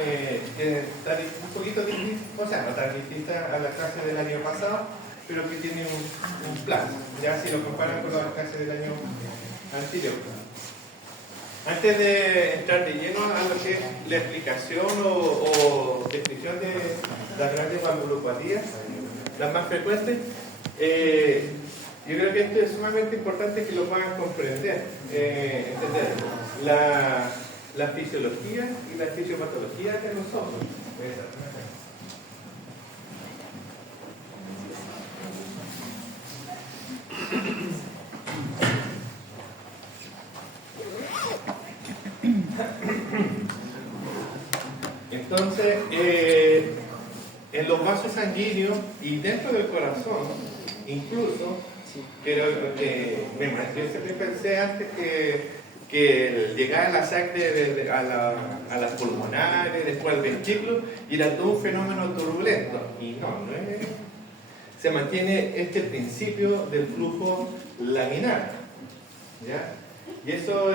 está un poquito distinta, o sea, no tan distinta a la clase del año pasado, pero que tiene un plan, ya si lo comparan con las clases del año anterior. Antes de entrar de lleno a lo que es la explicación o descripción de las grandes valvulopatías, las más frecuentes, yo creo que esto es sumamente importante que lo puedan comprender, entender la fisiología y la fisiopatología de los ojos. Entonces, en los vasos sanguíneos y dentro del corazón, incluso, yo siempre pensé antes que llegar a la sangre a las pulmonares, después al ventrículo, y era todo un fenómeno turbulento. Y no es. Se mantiene este principio del flujo laminar, ¿ya? Y eso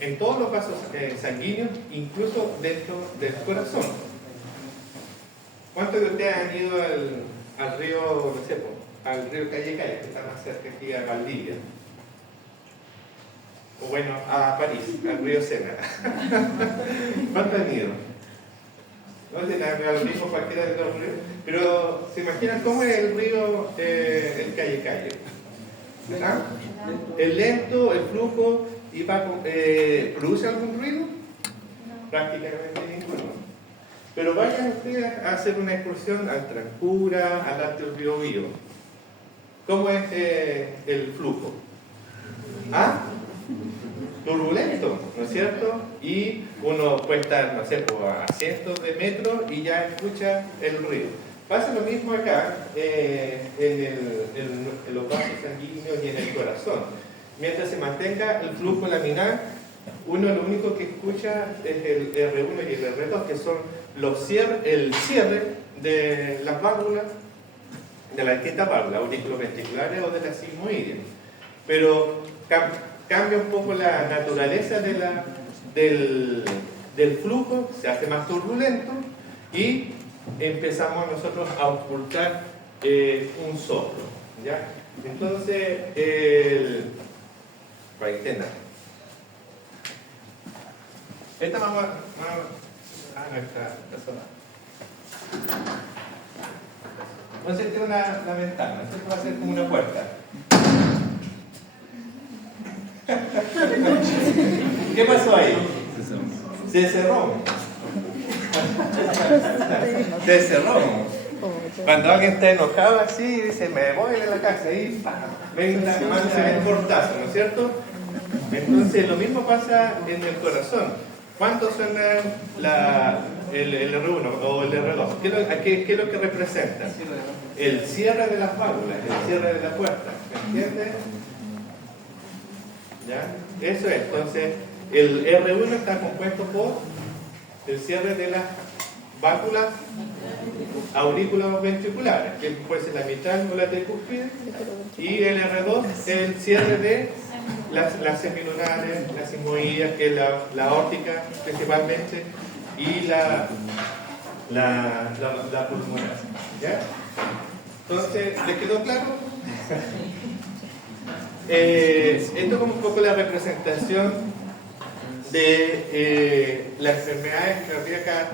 en todos los vasos sanguíneos, incluso dentro del corazón. ¿Cuántos de ustedes han ido al río, no sé, al río Calle, que está más cerca aquí a Valdivia? O bueno, a París, al río Sena. ¿Cuántos han ido? No sé, a lo mismo cualquiera de los ríos. Pero, ¿se imaginan cómo es el río, el Calle? ¿Ah? ¿Es lento, el flujo, y produce algún ruido? Prácticamente ninguno. Pero vayan ustedes a hacer una excursión al Trancura, al Alto del Biobío. ¿Cómo es el flujo? ¿Ah? Turbulento, ¿no es cierto? Y uno puede estar, no sé, a cientos de metros y ya escucha el ruido. Pasa lo mismo acá en los vasos sanguíneos y en el corazón. Mientras se mantenga el flujo laminar, uno lo único que escucha es el R1 y el R2, que son el cierre de las válvulas, de las distintas válvulas, auriculoventriculares o de la sigmoidea. Pero cambia un poco la naturaleza del flujo, se hace más turbulento y empezamos nosotros a ocultar un soplo, ¿ya? Entonces, esta vamos a esta zona. Entonces tiene una ventana, esto va a ser como una puerta. ¿Qué pasó ahí? Se cerró. Se cerró. Cuando alguien está enojado así, dice, me voy de la casa y manda el portazo, ¿no es cierto? Entonces lo mismo pasa en el corazón. ¿Cuándo suena el R1 o el R2? ¿Qué es lo que representa? El cierre de las válvulas, el cierre de la puerta. ¿Me entiendes? ¿Ya? Eso es. Entonces, el R1 está compuesto por el cierre de las válvulas auriculoventriculares, que puede ser la mitral o la tricúspide, y el R2 es el cierre de las semilunares, las sigmoideas, que es la aórtica principalmente, y la pulmonar. ¿Ya? Entonces, ¿les quedó claro? Esto es como un poco la representación de las enfermedades cardíacas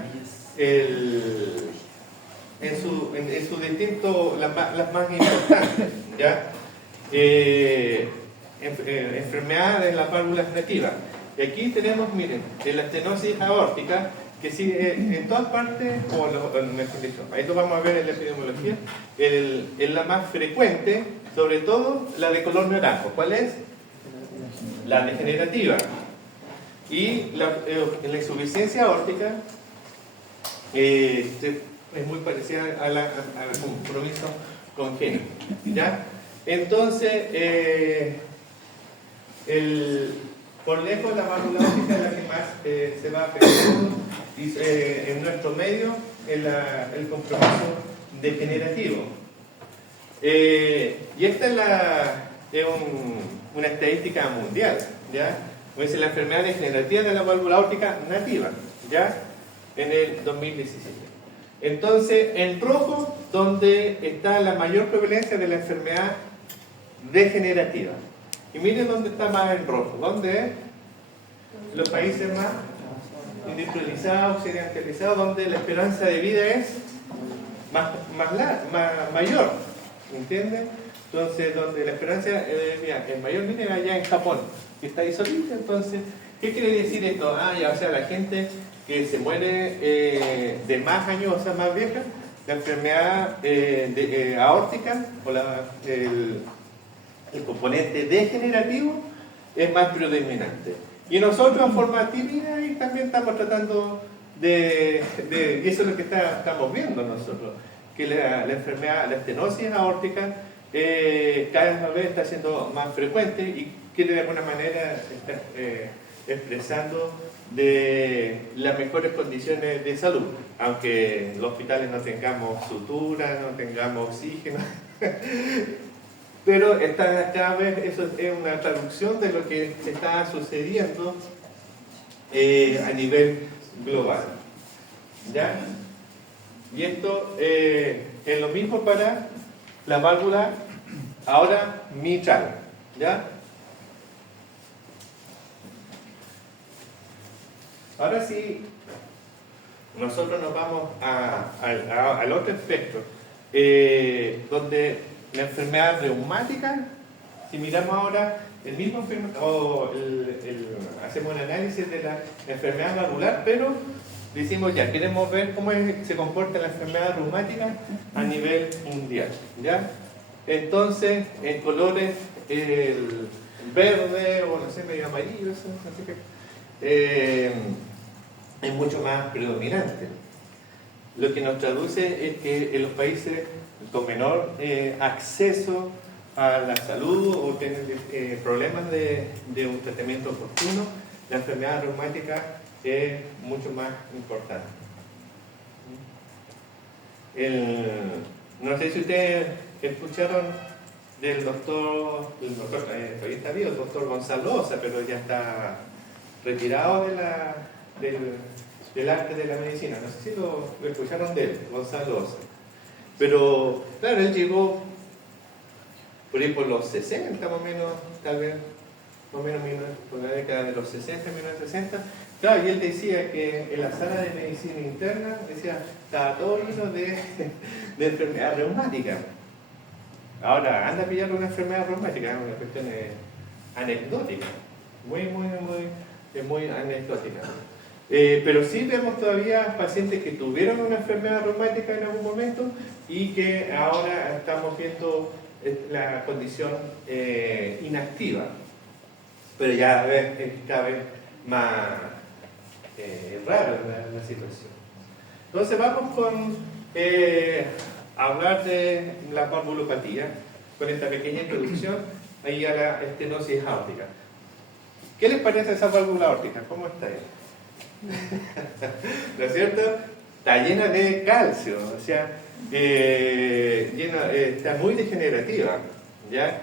en su distinto, las más importantes, ¿ya? Enfermedades en las válvulas nativas. Y aquí tenemos, miren, la estenosis aórtica, que sigue en todas partes, ahí lo vamos a ver en la epidemiología, es la más frecuente, sobre todo la de color naranjo. ¿Cuál es? La degenerativa. Y la insuficiencia aórtica es muy parecida al compromiso congénito, ¿ya? Entonces, por lejos la válvula aórtica es la que más se va afectando y en nuestro medio el compromiso degenerativo. Y esta es una estadística mundial, ¿ya? Es la enfermedad degenerativa de la válvula aórtica nativa. ¿ya? En el 2017. Entonces, en rojo, donde está la mayor prevalencia de la enfermedad degenerativa. Y miren dónde está más en rojo. ¿Dónde? Los países más industrializados, occidentalizados, donde la esperanza de vida es mayor. ¿Entienden? Entonces, donde la esperanza de vida es mayor, miren allá en Japón, que está ahí solita. Entonces, ¿qué quiere decir esto? Ya, o sea, la gente que se muere de más años, o sea, más vieja, la enfermedad aórtica o el componente degenerativo es más predominante. Y nosotros en forma tímida y también estamos tratando y eso es lo que estamos viendo nosotros, que la enfermedad, la estenosis aórtica cada vez está siendo más frecuente y que de alguna manera está expresando de las mejores condiciones de salud, aunque en los hospitales no tengamos sutura, no tengamos oxígeno. Pero cada vez eso es una traducción de lo que está sucediendo a nivel global. ¿Ya? Y esto es lo mismo para la válvula ahora mitral. ¿Ya? Ahora sí, nosotros nos vamos al otro espectro, donde la enfermedad reumática, si miramos ahora el mismo hacemos un análisis de la enfermedad valvular, pero decimos ya, queremos ver cómo se comporta la enfermedad reumática a nivel mundial, ¿ya? Entonces, en colores, el verde o no sé, medio amarillo, así que es mucho más predominante. Lo que nos traduce es que en los países con menor acceso a la salud o tienen problemas de un tratamiento oportuno, la enfermedad reumática es mucho más importante. No sé si ustedes escucharon del doctor todavía está vivo, el doctor Gonzalo Osa, pero ya está retirado del arte de la medicina. No sé si lo escucharon de él, Gonzalo Osa. Pero, claro, él llegó por ahí por los 60, más o menos, tal vez, más o menos por la década de los 60, 1960. Claro, y él decía que en la sala de medicina interna, decía, estaba todo lleno de enfermedad reumática. Ahora, anda a pillar una enfermedad reumática, una cuestión anecdótica, muy anecdótica. Pero sí vemos todavía pacientes que tuvieron una enfermedad reumática en algún momento y que ahora estamos viendo la condición inactiva. Pero ya es cada vez más raro la situación. Entonces vamos con hablar de la valvulopatía, con esta pequeña introducción ahí a la estenosis aórtica. ¿Qué les parece esa válvula aórtica? ¿Cómo está ahí? ¿No es cierto? Está llena de calcio, o sea, está muy degenerativa, ¿ya?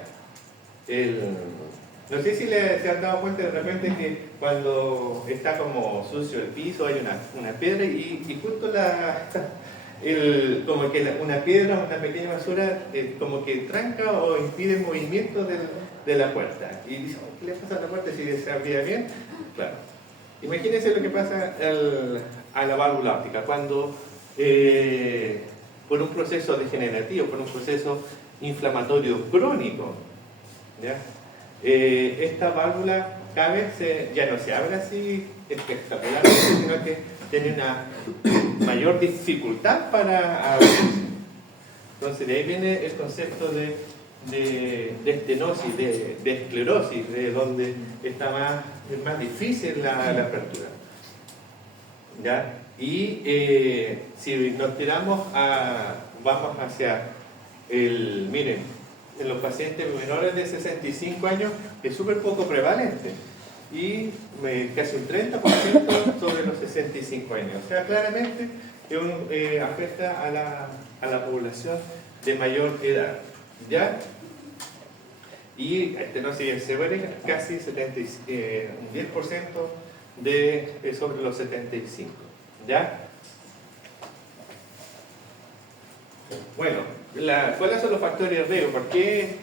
No sé si se han dado cuenta de repente que cuando está como sucio el piso hay una piedra y justo como que una piedra, una pequeña basura, como que tranca o impide el movimiento de la puerta. Y dice, ¿qué le pasa a la puerta si se abría bien? Claro. Imagínense lo que pasa a la válvula aórtica cuando por un proceso degenerativo, por un proceso inflamatorio crónico, ¿ya? Esta válvula cada vez ya no se abre así espectacularmente, sino que tiene una mayor dificultad para abrirse. Entonces de ahí viene el concepto de estenosis, de esclerosis, de donde está más difícil la apertura. ¿Ya? Y si nos tiramos vamos hacia miren, en los pacientes menores de 65 años es súper poco prevalente y casi un 30% sobre los 65 años. O sea, claramente afecta a la población de mayor edad. ¿Ya? Y estenosis severa, casi un 10% sobre los 75. ¿Ya? Bueno, ¿cuáles son los factores de riesgo? ¿Por qué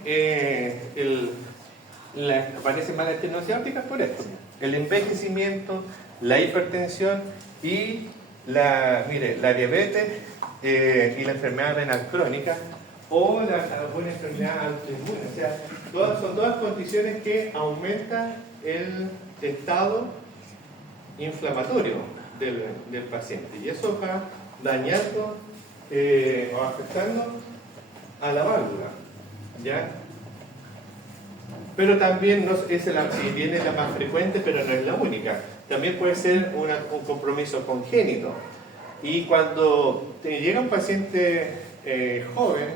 aparece mala estenosis aórtica? Por esto: el envejecimiento, la hipertensión y la diabetes y la enfermedad renal crónica o alguna enfermedad autoinmune. O sea, son todas condiciones que aumentan el estado inflamatorio del paciente, y eso va dañando o afectando a la válvula, ¿ya? Pero también si bien es la más frecuente, pero no es la única. También puede ser un compromiso congénito. Y cuando te llega un paciente joven,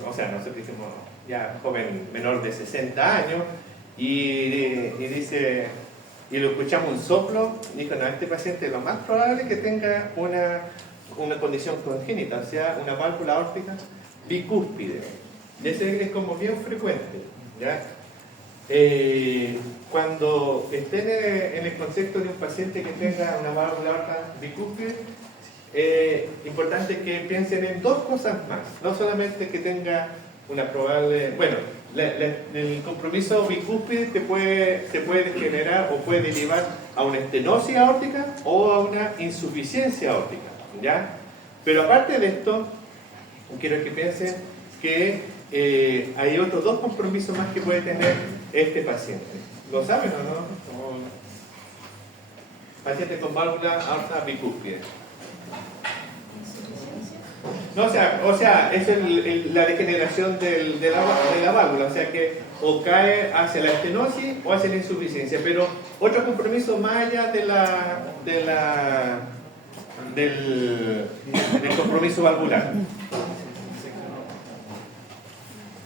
nosotros decimos ya joven menor de 60 años, y lo escuchamos un soplo, dijo: no, este paciente lo más probable es que tenga una condición congénita, o sea, una válvula aórtica bicúspide. Y ese es como bien frecuente, ¿ya? Cuando estén en el concepto de un paciente que tenga una válvula aórtica bicúspide, importante que piensen en dos cosas más. No solamente que tenga una probable... Bueno, el compromiso bicúspide se puede generar o puede derivar a una estenosis aórtica o a una insuficiencia aórtica, ¿ya? Pero aparte de esto, quiero que piensen que hay otros dos compromisos más que puede tener este paciente. ¿Lo saben o no? Paciente con válvula aórtica bicúspide. No, o sea, es la degeneración de la válvula, o sea que o cae hacia la estenosis o hacia la insuficiencia, pero otro compromiso más allá del compromiso valvular.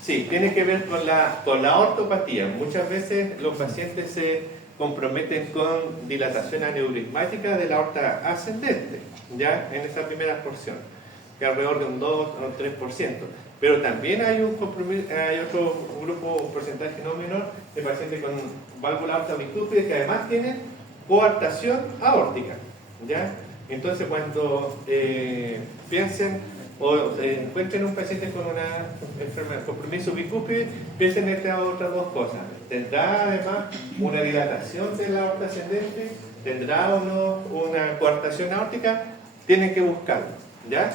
Sí, tiene que ver con la ortopatía. Muchas veces los pacientes se comprometen con dilatación aneurismática de la aorta ascendente, ya en esa primera porción, que alrededor de un 2 o un 3%. Pero también hay otro grupo, un porcentaje no menor, de pacientes con válvula aórtica bicúspide que además tienen coartación aórtica, ¿ya? Entonces, cuando piensen o encuentren un paciente con una enfermedad, compromiso bicúspide, piensen en estas otras dos cosas. ¿Tendrá además una dilatación de la aorta ascendente? ¿Tendrá o no una coartación aórtica? Tienen que buscarlo, ¿ya?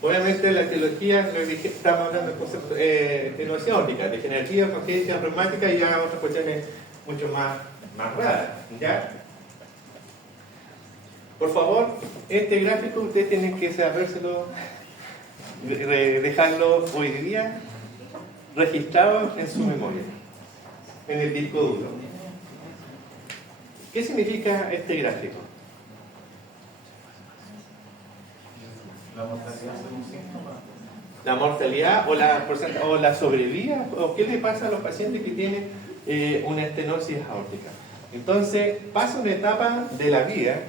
Obviamente la etiología, estamos hablando de concepto de estenosis aórtica, degenerativa, congénita, reumática y ya otras cuestiones mucho más raras, ¿ya? Por favor, este gráfico ustedes tienen que sabérselo, dejarlo hoy día registrado en su memoria, en el disco duro. ¿Qué significa este gráfico? La mortalidad es un síntoma. La mortalidad o la sobrevida, o qué le pasa a los pacientes que tienen una estenosis aórtica. Entonces, pasa una etapa de la vida,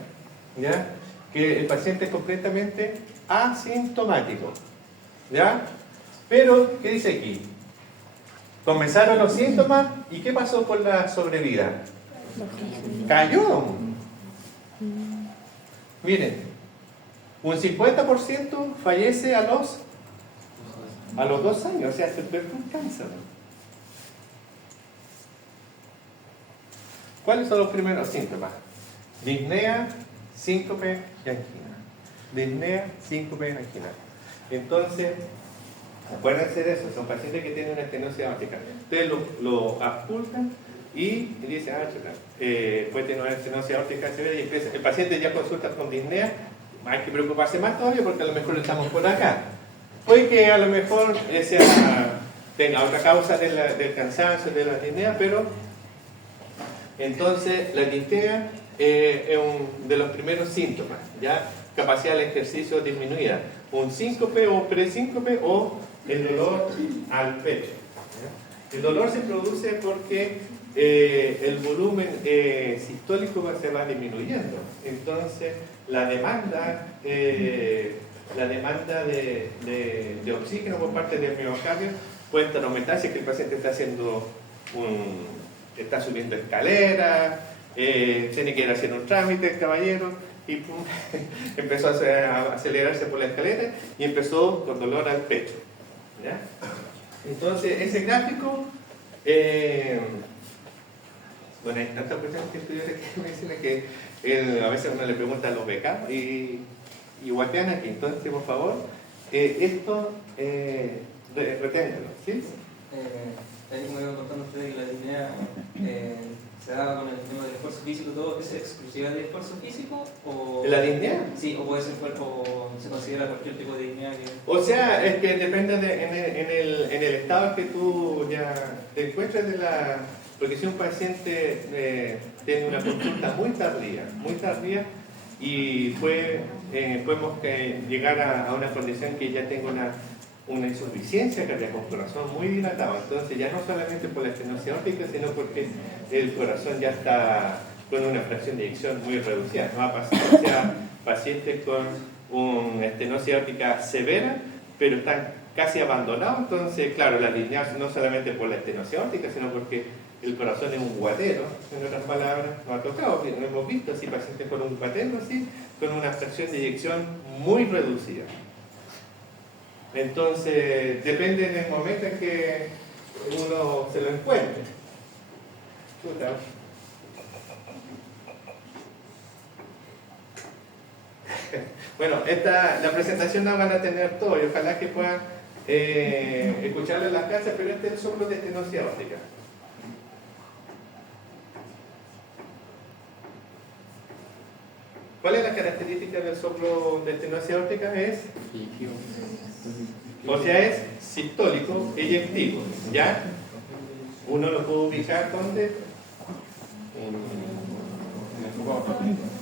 ¿ya? Que el paciente es completamente asintomático, ¿ya? Pero, ¿qué dice aquí? Comenzaron los síntomas, ¿y qué pasó con la sobrevida? Cayó. Miren, un 50% fallece a los 2 años, o sea, se pierde un cáncer. ¿Cuáles son los primeros síntomas? Disnea, síncope y angina. Disnea, síncope y angina. Entonces, acuérdense de eso, son pacientes que tienen una estenosis aórtica. Ustedes lo auscultan y dicen, puede tener una estenosis aórtica severa, y el paciente ya consulta con disnea. Hay que preocuparse más todavía porque a lo mejor estamos por acá. Puede que a lo mejor tenga otra causa del cansancio, de la disnea, pero entonces la disnea es uno de los primeros síntomas, ¿ya? Capacidad del ejercicio disminuida, un síncope o presíncope o el dolor al pecho, ¿ya? El dolor se produce porque el volumen sistólico se va disminuyendo, entonces la demanda de oxígeno por parte del miocardio puede estar aumentada si es que el paciente está haciendo está subiendo escaleras, tiene que ir haciendo un trámite el caballero, y pum, empezó a acelerarse por la escalera y empezó con dolor al pecho. ¿Ya? Entonces, ese gráfico, bueno, hay tantas cuestiones que estudiar que me dicen que a veces uno le pregunta a los becados y guatean aquí. Entonces, por favor, esto reténganlo, ¿sí? Ahí me iba contando ustedes que la dignidad se daba con el tema del esfuerzo físico, ¿todo es exclusiva del esfuerzo físico? O, ¿La dignidad? Sí, o puede ser cuerpo, se considera cualquier tipo de dignidad que... O sea, es que depende en el estado que tú ya te encuentres porque si un paciente tiene una consulta muy tardía y podemos llegar a una condición que ya tenga una insuficiencia cardíaca, un corazón muy dilatado, entonces ya no solamente por la estenosis aórtica, sino porque el corazón ya está con una fracción de eyección muy reducida. No va a pasar, o sea, pacientes con una estenosis aórtica severa, pero están casi abandonados, entonces, claro, la línea no solamente por la estenosis aórtica, sino porque el corazón es un guatero, en otras palabras, nos ha tocado, no hemos visto así pacientes con un guatero así, con una fracción de eyección muy reducida. Entonces, depende del momento en que uno se lo encuentre. Chuta. Bueno, la presentación la van a tener todo y ojalá que puedan escucharla en las casas, pero este es el soplo de estenosis aórtica. ¿Cuál es la característica del soplo de estenosis aórtica? O sea, es sistólico, eyectivo, ¿ya? Uno lo puede ubicar ¿dónde?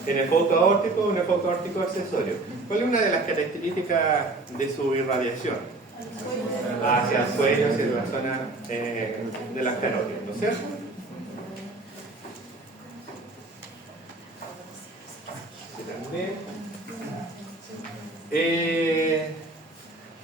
En el foco aórtico, en el foco aórtico accesorio. ¿Cuál es una de las características de su irradiación? Hacia el cuello, hacia la zona de las carótidas, ¿no es cierto?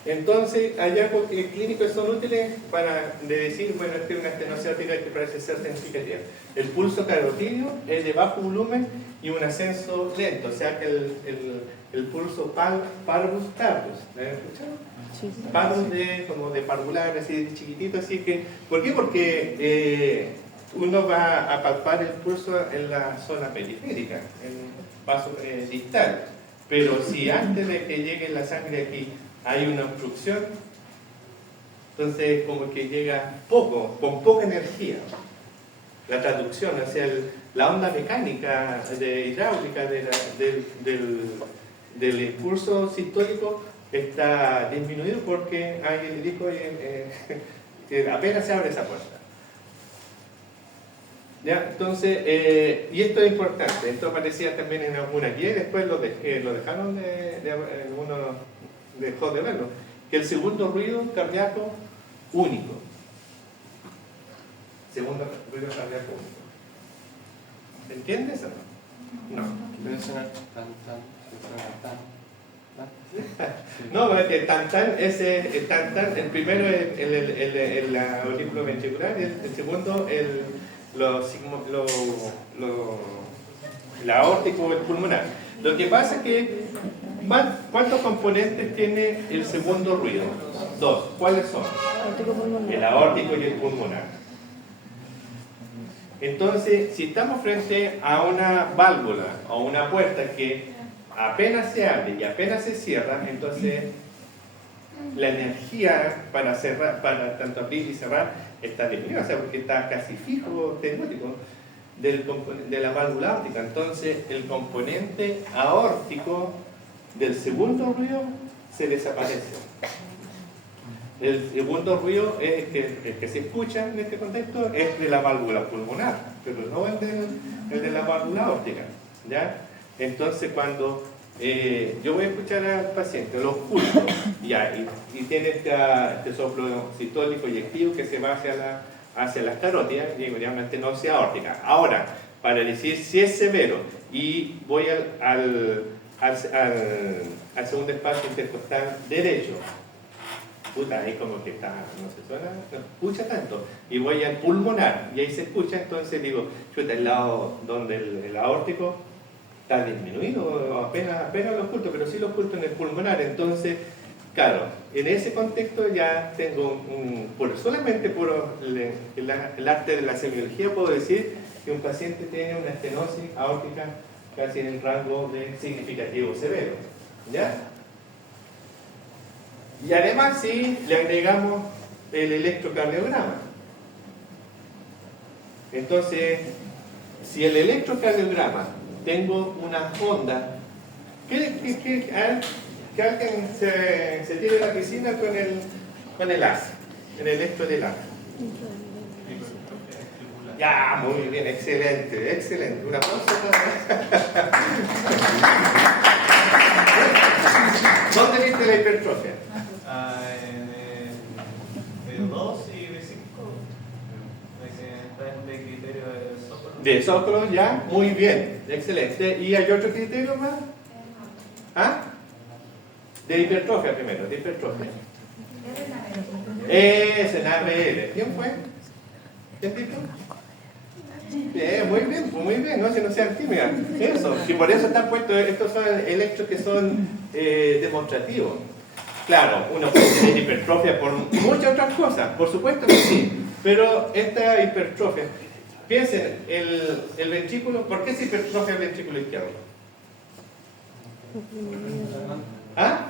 Entonces, hallazgos clínicos son útiles para decir, bueno, es que una estenosis aórtica que parece ser significativa. El pulso carotídeo es de bajo volumen y un ascenso lento, o sea que el pulso parvus tardus, ¿lo han escuchado? Sí. Parvus como de parvular, así de chiquitito, así que, ¿por qué? Porque uno va a palpar el pulso en la zona periférica, en vaso distal, pero si antes de que llegue la sangre aquí hay una obstrucción, entonces como que llega con poca energía. La traducción, o sea, la onda mecánica hidráulica del impulso sistólico está disminuido porque hay el disco que apenas se abre esa puerta. ¿Ya? Entonces, y esto es importante, esto aparecía también en alguna guía y después lo dejaron uno dejó de verlo, que el segundo ruido cardíaco único. Segundo ruido cardíaco único. ¿Se entiende eso? No. Debe sonar tan. No, es que el primero es el aurículo ventricular y el segundo el aórtico o el pulmonar. Lo que pasa es que ¿cuántos componentes tiene el segundo ruido? Dos. ¿Cuáles son? El aórtico y el pulmonar. Entonces, si estamos frente a una válvula o una puerta que apenas se abre y apenas se cierra, entonces la energía para cerrar, tanto abrir y cerrar, está disminuida, o sea, porque está casi fijo, tecnótico, de la válvula aórtica. Entonces, el componente aórtico del segundo ruido se desaparece. El segundo ruido, el que se escucha en este contexto, es de la válvula pulmonar, pero no el de la válvula aórtica, ¿ya? Entonces, cuando yo voy a escuchar al paciente, lo escucho, ya, y tiene este soplo sistólico y activo que se va hacia las carótidas, digo, ya una estenosis aórtica. Ahora, para decir si es severo, y voy al segundo espacio intercostal derecho, puta, ahí como que está, no se suena, no escucha tanto. Y voy al pulmonar, y ahí se escucha, entonces digo, chuta, el lado donde el aórtico está disminuido, apenas lo oculto, pero sí lo oculto en el pulmonar. Entonces, claro, en ese contexto ya tengo solamente por el arte de la semiología puedo decir que un paciente tiene una estenosis aórtica casi en el rango de significativo severo. ¿Ya? Y además si le agregamos el electrocardiograma. Entonces, si el electrocardiograma tengo una onda, que alguien se tire a la piscina con el AS, en el electro del AS. Ya, muy bien, excelente, excelente. Un aplauso. ¿Dónde viste la hipertrofia? En B2 y B5. Está en el criterio de Sócrates. De Sócrates, ya, muy bien, excelente. ¿Y hay otro criterio más? ¿Ah? De hipertrofia primero, de hipertrofia. Es en ABL. ¿Quién fue? ¿Quién dijo? Muy bien, no se no sean tímidas. Eso, y por eso están puestos, estos son electros que son demostrativos. Claro, uno puede tener hipertrofia por muchas otras cosas, por supuesto que sí, pero esta hipertrofia, piensen, el ventrículo, ¿por qué se hipertrofia el ventrículo izquierdo? ¿Ah?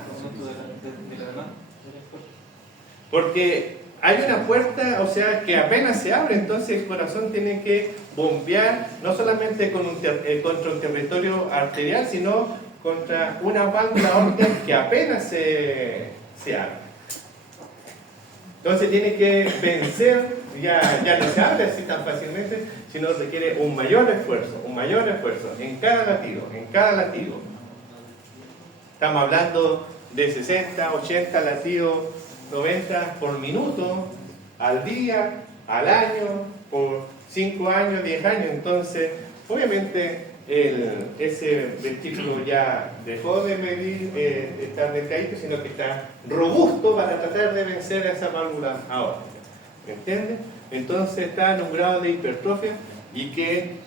Porque hay una puerta, o sea, que apenas se abre, entonces el corazón tiene que bombear, no solamente contra un territorio arterial, sino contra una válvula aórtica que apenas se abre. Entonces tiene que vencer, ya no se abre así tan fácilmente, sino requiere un mayor esfuerzo en cada latido. Estamos hablando de 60, 80 latidos, 90 por minuto, al día, al año, por 5 años, 10 años. Entonces, obviamente, ese ventrículo ya dejó de medir, estar decaído, sino que está robusto para tratar de vencer a esa válvula aórtica. ¿Me entiendes? Entonces, está en un grado de hipertrofia y que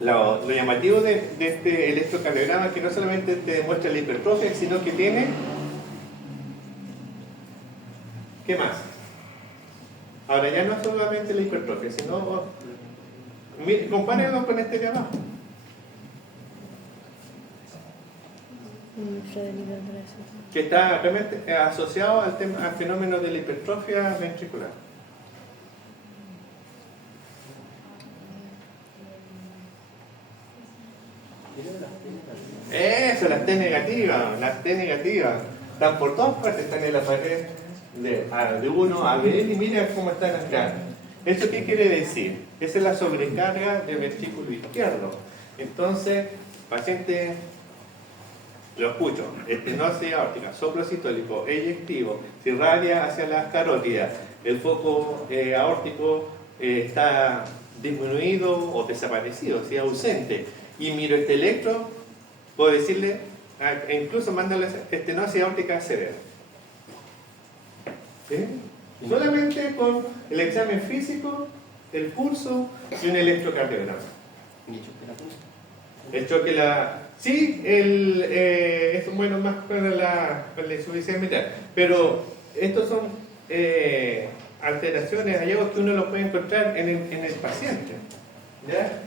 lo llamativo de este electrocardiograma es que no solamente te demuestra la hipertrofia, sino que tiene... ¿Qué más? Ahora ya no es solamente la hipertrofia, sino... compárenlo con este de abajo. Que está realmente asociado al fenómeno de la hipertrofia ventricular. Eso, las T negativas. Están por todas partes, están en la pared de uno a ver y mira cómo están acá. ¿Eso qué quiere decir? Esa es la sobrecarga del ventrículo izquierdo. Entonces, paciente, lo escucho, estenosis aórtica, soplo sistólico, eyectivo, se irradia hacia las carótidas, el foco aórtico está disminuido o desaparecido, o sea, ausente. Y miro este electro, puedo decirle, incluso mándale estenosis aórtica severa. ¿Sí? Solamente con el examen físico, el pulso y un electrocardiograma. El choque sí, es bueno más para la insuficiencia mitral, pero estos son alteraciones, hallazgos que uno los puede encontrar en el paciente. ¿Ya?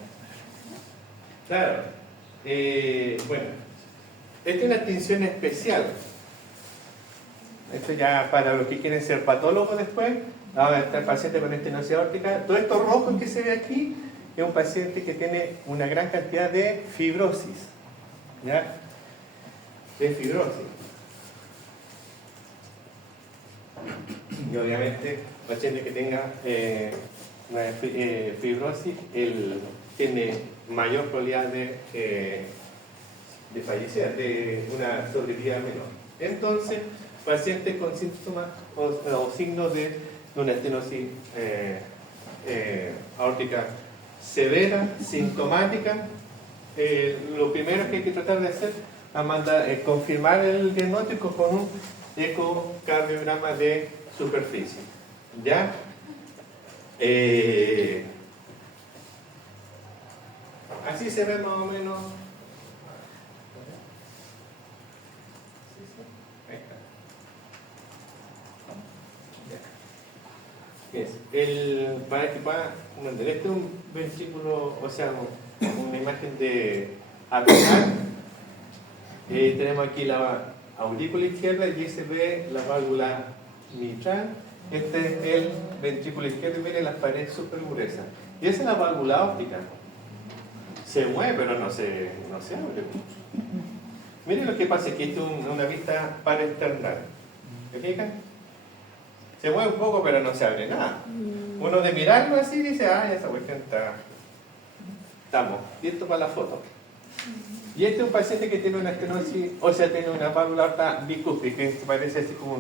Claro. Bueno, esta es una tinción especial. Esto ya para los que quieren ser patólogos después. Ahora está el paciente con estenosis aórtica. Todo esto rojo que se ve aquí es un paciente que tiene una gran cantidad de fibrosis. ¿Ya? De fibrosis. Y obviamente, el paciente que tenga una fibrosis, él tiene mayor probabilidad de fallecer, de una sobrevida menor. Entonces, pacientes con síntomas o signos de una estenosis aórtica severa, sintomática, lo primero que hay que tratar de hacer, confirmar el diagnóstico con un ecocardiograma de superficie. ¿Ya? Así se ve más o menos. Ahí está. Para que puedan entender, este es un ventrículo, o sea, una imagen de abdominal. Tenemos aquí la aurícula izquierda y se ve la válvula mitral. Este es el ventrículo izquierdo y miren las paredes súper gruesas. Y esa es la válvula óptica. Se mueve, pero no se abre. Miren lo que pasa, que esto es una vista paraesternal. ¿Se fijan? Se mueve un poco, pero no se abre nada. Uno de mirarlo así dice, esa cuestión estamos listos para la foto. Y este es un paciente que tiene una estenosis, o sea, tiene una válvula aorta bicúspide, que parece así como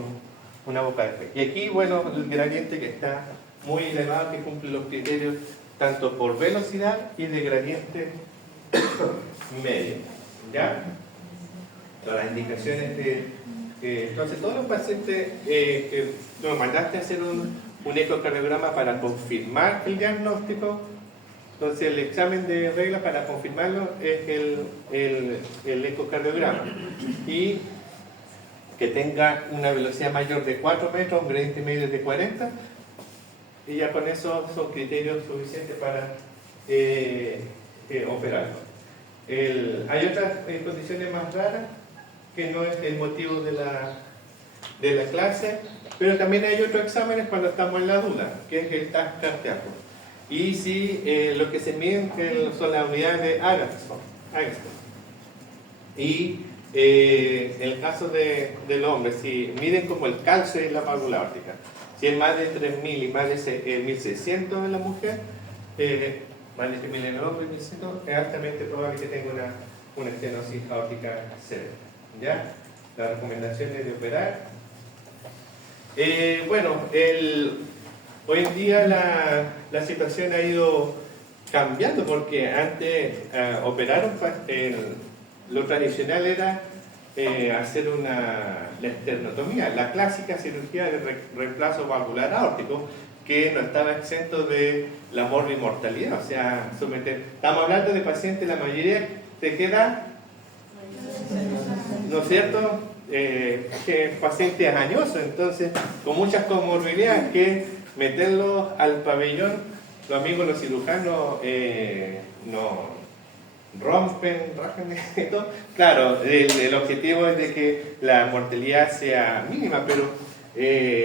una boca de pez. Y aquí, bueno, el gradiente que está muy elevado, que cumple los criterios tanto por velocidad y de gradiente medio. ¿Ya? Todas las indicaciones entonces, todos los pacientes que nos mandaste a hacer un ecocardiograma para confirmar el diagnóstico. Entonces, el examen de regla para confirmarlo es el ecocardiograma. Y que tenga una velocidad mayor de 4 metros, un gradiente medio de 40. Y ya con eso son criterios suficientes para operarlo. Hay otras condiciones más raras que no es el motivo de la clase, pero también hay otros exámenes cuando estamos en la duda, que es el TAC cardíaco. Y si lo que se miden son las unidades de Agatston. Y en el caso del hombre, si miden como el calcio en la válvula aórtica, si es más de 3.000 y más de 1.600 en la mujer, más de 3.000 en el hombre y 1.600, es altamente probable que tenga una estenosis aórtica severa. ¿Ya? Las recomendaciones de operar. Bueno, hoy en día la situación ha ido cambiando porque antes operaron, lo tradicional era hacer la esternotomía, la clásica cirugía de reemplazo valvular aórtico, que no estaba exento de la morbimortalidad, o sea, estamos hablando de pacientes, la mayoría te queda, ¿no es cierto?, que pacientes añosos, entonces con muchas comorbilidades, que meterlos al pabellón, los amigos los cirujanos no rompen, rajan y todo. Claro, el objetivo es de que la mortalidad sea mínima, pero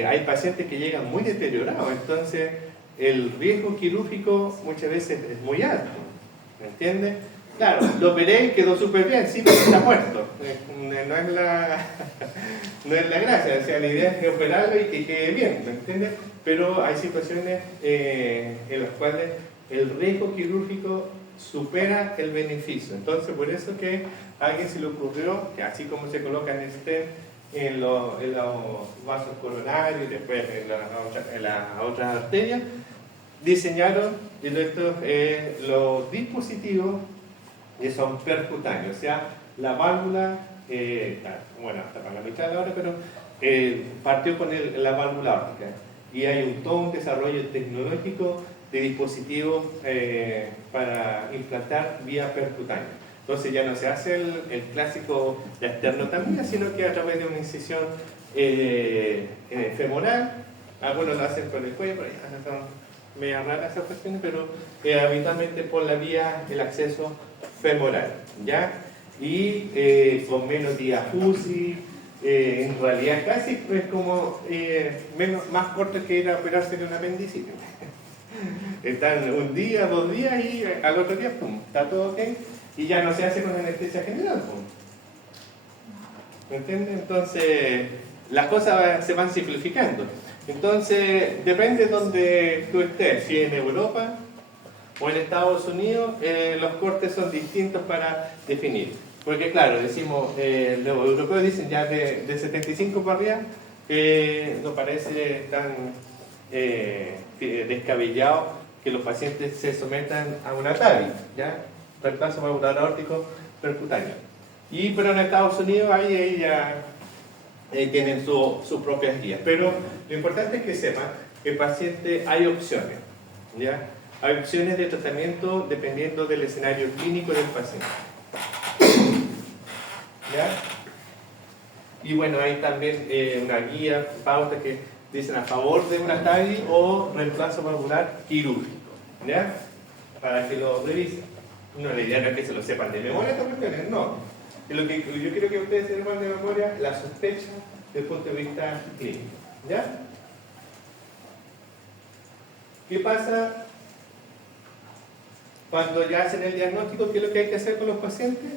hay pacientes que llegan muy deteriorados, entonces el riesgo quirúrgico muchas veces es muy alto, ¿me entiendes? Claro, lo operé y quedó súper bien, sí, pero está muerto. No es la gracia, o sea, la idea es operarlo y que quede bien, ¿me entiendes? Pero hay situaciones en las cuales el riesgo quirúrgico supera el beneficio. Entonces, por eso que a alguien se le ocurrió que así como se colocan en los vasos coronarios, después en las otras arterias, diseñaron los dispositivos que son percutáneos, o sea, la válvula, bueno, hasta para la mitad ahora, pero partió con la válvula aórtica. Y hay todo un desarrollo tecnológico de dispositivos para implantar vía percutánea. Entonces ya no se hace el clásico, la esternotomía, sino que a través de una incisión femoral. Algunos lo hacen por el cuello, por ahí son medio raras esas cuestiones, pero habitualmente por la vía del acceso femoral, ¿ya? Y con menos días UCI, en realidad casi es como más corto que ir a operarse de una apendicitis. Están un día, 2 días y al otro día, pum, está todo ok, y ya no se hace con anestesia general, pum. ¿Me entiendes? Entonces, las cosas se van simplificando. Entonces, depende de donde tú estés, si en Europa o en Estados Unidos, los cortes son distintos para definir. Porque claro, decimos, los europeos dicen ya de 75 para arriba, no parece tan descabellado que los pacientes se sometan a una TAVI, ¿ya? Reemplazo valvular aórtico percutáneo. Pero en Estados Unidos ahí ya tienen sus propias guías. Pero lo importante es que sepan que el paciente hay opciones, ¿ya? Hay opciones de tratamiento dependiendo del escenario clínico del paciente. ¿Ya? Y bueno, hay también una guía, pauta que dicen a favor de una TAVI o reemplazo valvular quirúrgico, ¿ya? Para que lo revisen. No, la idea no es que se lo sepan de memoria estas cuestiones, no. Lo que yo quiero que ustedes sepan de memoria la sospecha desde el punto de vista clínico, ¿ya? ¿Qué pasa cuando ya hacen el diagnóstico? ¿Qué es lo que hay que hacer con los pacientes?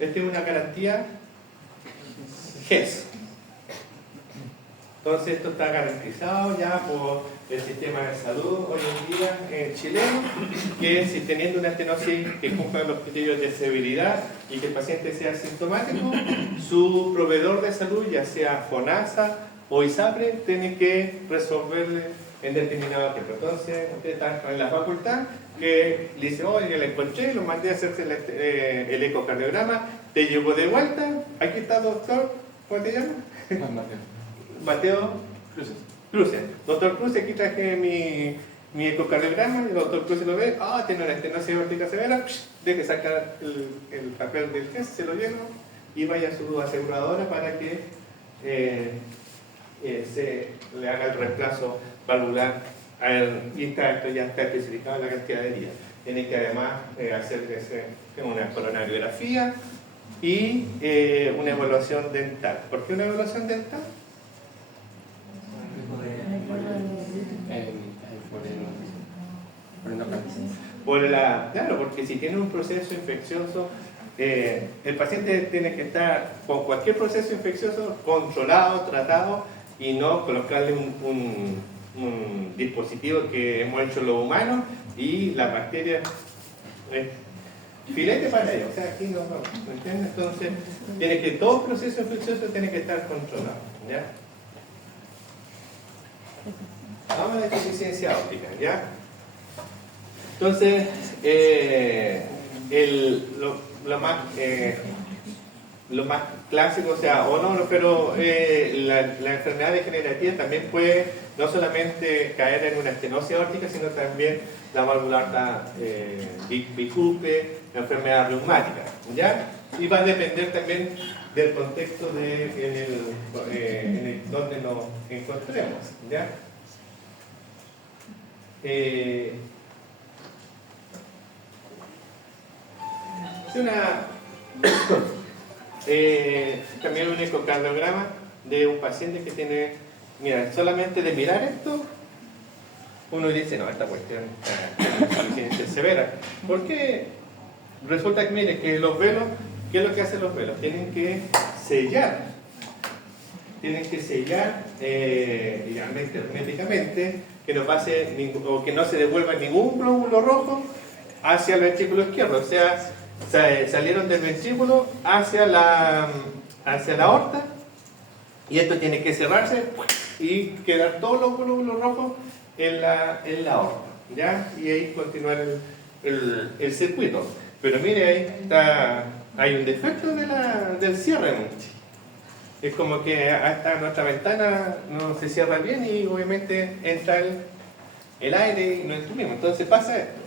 Esta es una garantía GES. Entonces esto está garantizado ya por el sistema de salud hoy en día en chileno, que si teniendo una estenosis que cumpla los criterios de severidad y que el paciente sea asintomático, su proveedor de salud, ya sea FONASA o ISAPRE, tiene que resolverle en determinado tiempo. Entonces usted está en la facultad que le dice, oye, le encontré, lo mandé a hacerse el ecocardiograma, te llevo de vuelta, aquí está doctor, ¿cómo te llamas? Mateo Cruces. Doctor Cruces, aquí traje mi ecocardiograma, el doctor Cruces lo ve, tiene una estenosis aórtica severa, deje sacar el papel del GES, se lo lleno y vaya a su aseguradora para que se le haga el reemplazo valvular. Y esto ya está especificado en la cantidad de días. Tiene que además hacer una coronariografía y una evaluación dental. ¿Por qué una evaluación dental? Claro, porque si tiene un proceso infeccioso, el paciente tiene que estar con cualquier proceso infeccioso controlado, tratado y no colocarle un dispositivo que hemos hecho los humanos y la bacteria filete para ellos. O sea, aquí no, ¿me entiendes? Entonces, todo proceso infeccioso tiene que estar controlado, ¿ya? Vamos a la insuficiencia óptica, ¿ya? Entonces, lo más clásico, o sea, pero la enfermedad degenerativa también puede no solamente caer en una estenosis aórtica, sino también la valvular bicupe, la enfermedad reumática, ¿ya? Y va a depender también del contexto donde nos encontremos, ¿ya? También un ecocardiograma de un paciente que tiene, mira, solamente de mirar esto, uno dice, no, esta cuestión es severa. ¿Por qué? Resulta que, mire, que los velos, ¿qué es lo que hacen los velos? Tienen que sellar, idealmente herméticamente, que no pase o que no se devuelva ningún glóbulo rojo hacia el ventrículo izquierdo, o sea, salieron del ventrículo hacia la aorta y esto tiene que cerrarse y quedar todos los glóbulos rojos en la aorta, ¿ya? Y ahí continuar el circuito. Pero mire, ahí hay un defecto del cierre. Es como que hasta nuestra ventana no se cierra bien y obviamente entra el aire y no entubimos. Entonces pasa esto.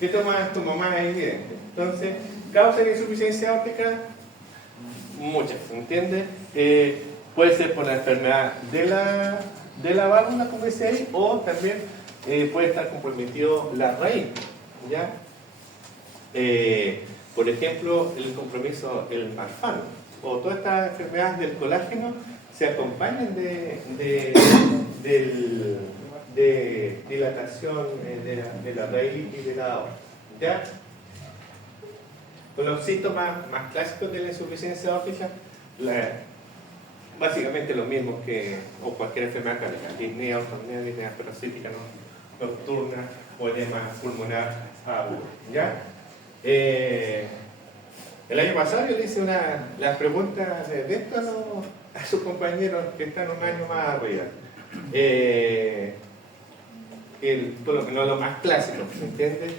Esto es como más evidente. Entonces, causa de insuficiencia óptica, muchas, ¿se entiende? Puede ser por la enfermedad de la válvula, como dice ahí, o también puede estar comprometido la raíz, ¿ya? Por ejemplo, el compromiso, el marfan, o todas estas enfermedades del colágeno se acompañan de dilatación de la raíz y de la aorta, ¿ya? Con los síntomas más clásicos de la insuficiencia óptica, básicamente los mismos o cualquier enfermedad crónica, disnea, ortorrea, disnea parasítica nocturna o edema pulmonar agudo, ¿ya? El año pasado yo le hice las preguntas de esto a sus compañeros que están un año más arriba. Por lo menos lo más clásico, ¿se entiende?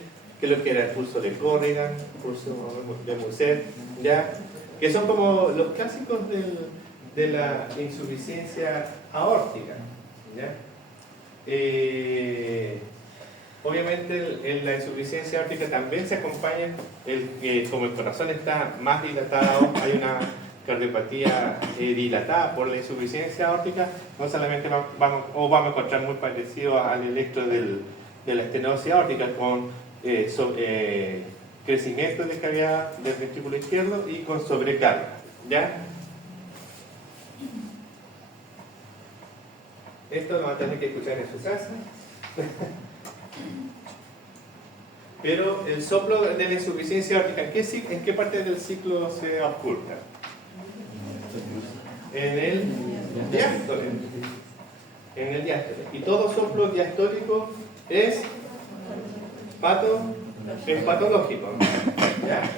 que es lo que era el pulso de Corrigan, el pulso de Muset, ¿ya? Que son como los clásicos de la insuficiencia aórtica, ¿ya? Obviamente en la insuficiencia aórtica también se acompaña, como el corazón está más dilatado, hay una cardiopatía dilatada por la insuficiencia aórtica, no solamente vamos a encontrar muy parecido al electro de la estenosis aórtica con crecimiento de cavidad del ventrículo izquierdo y con sobrecarga, ¿ya? Esto lo van a tener que escuchar en su casa. Pero el soplo de la insuficiencia aórtica, ¿en qué parte del ciclo se ausculta? En el diástole. En el diástole. Y todo soplo diastólico es patológico. ¿Ya?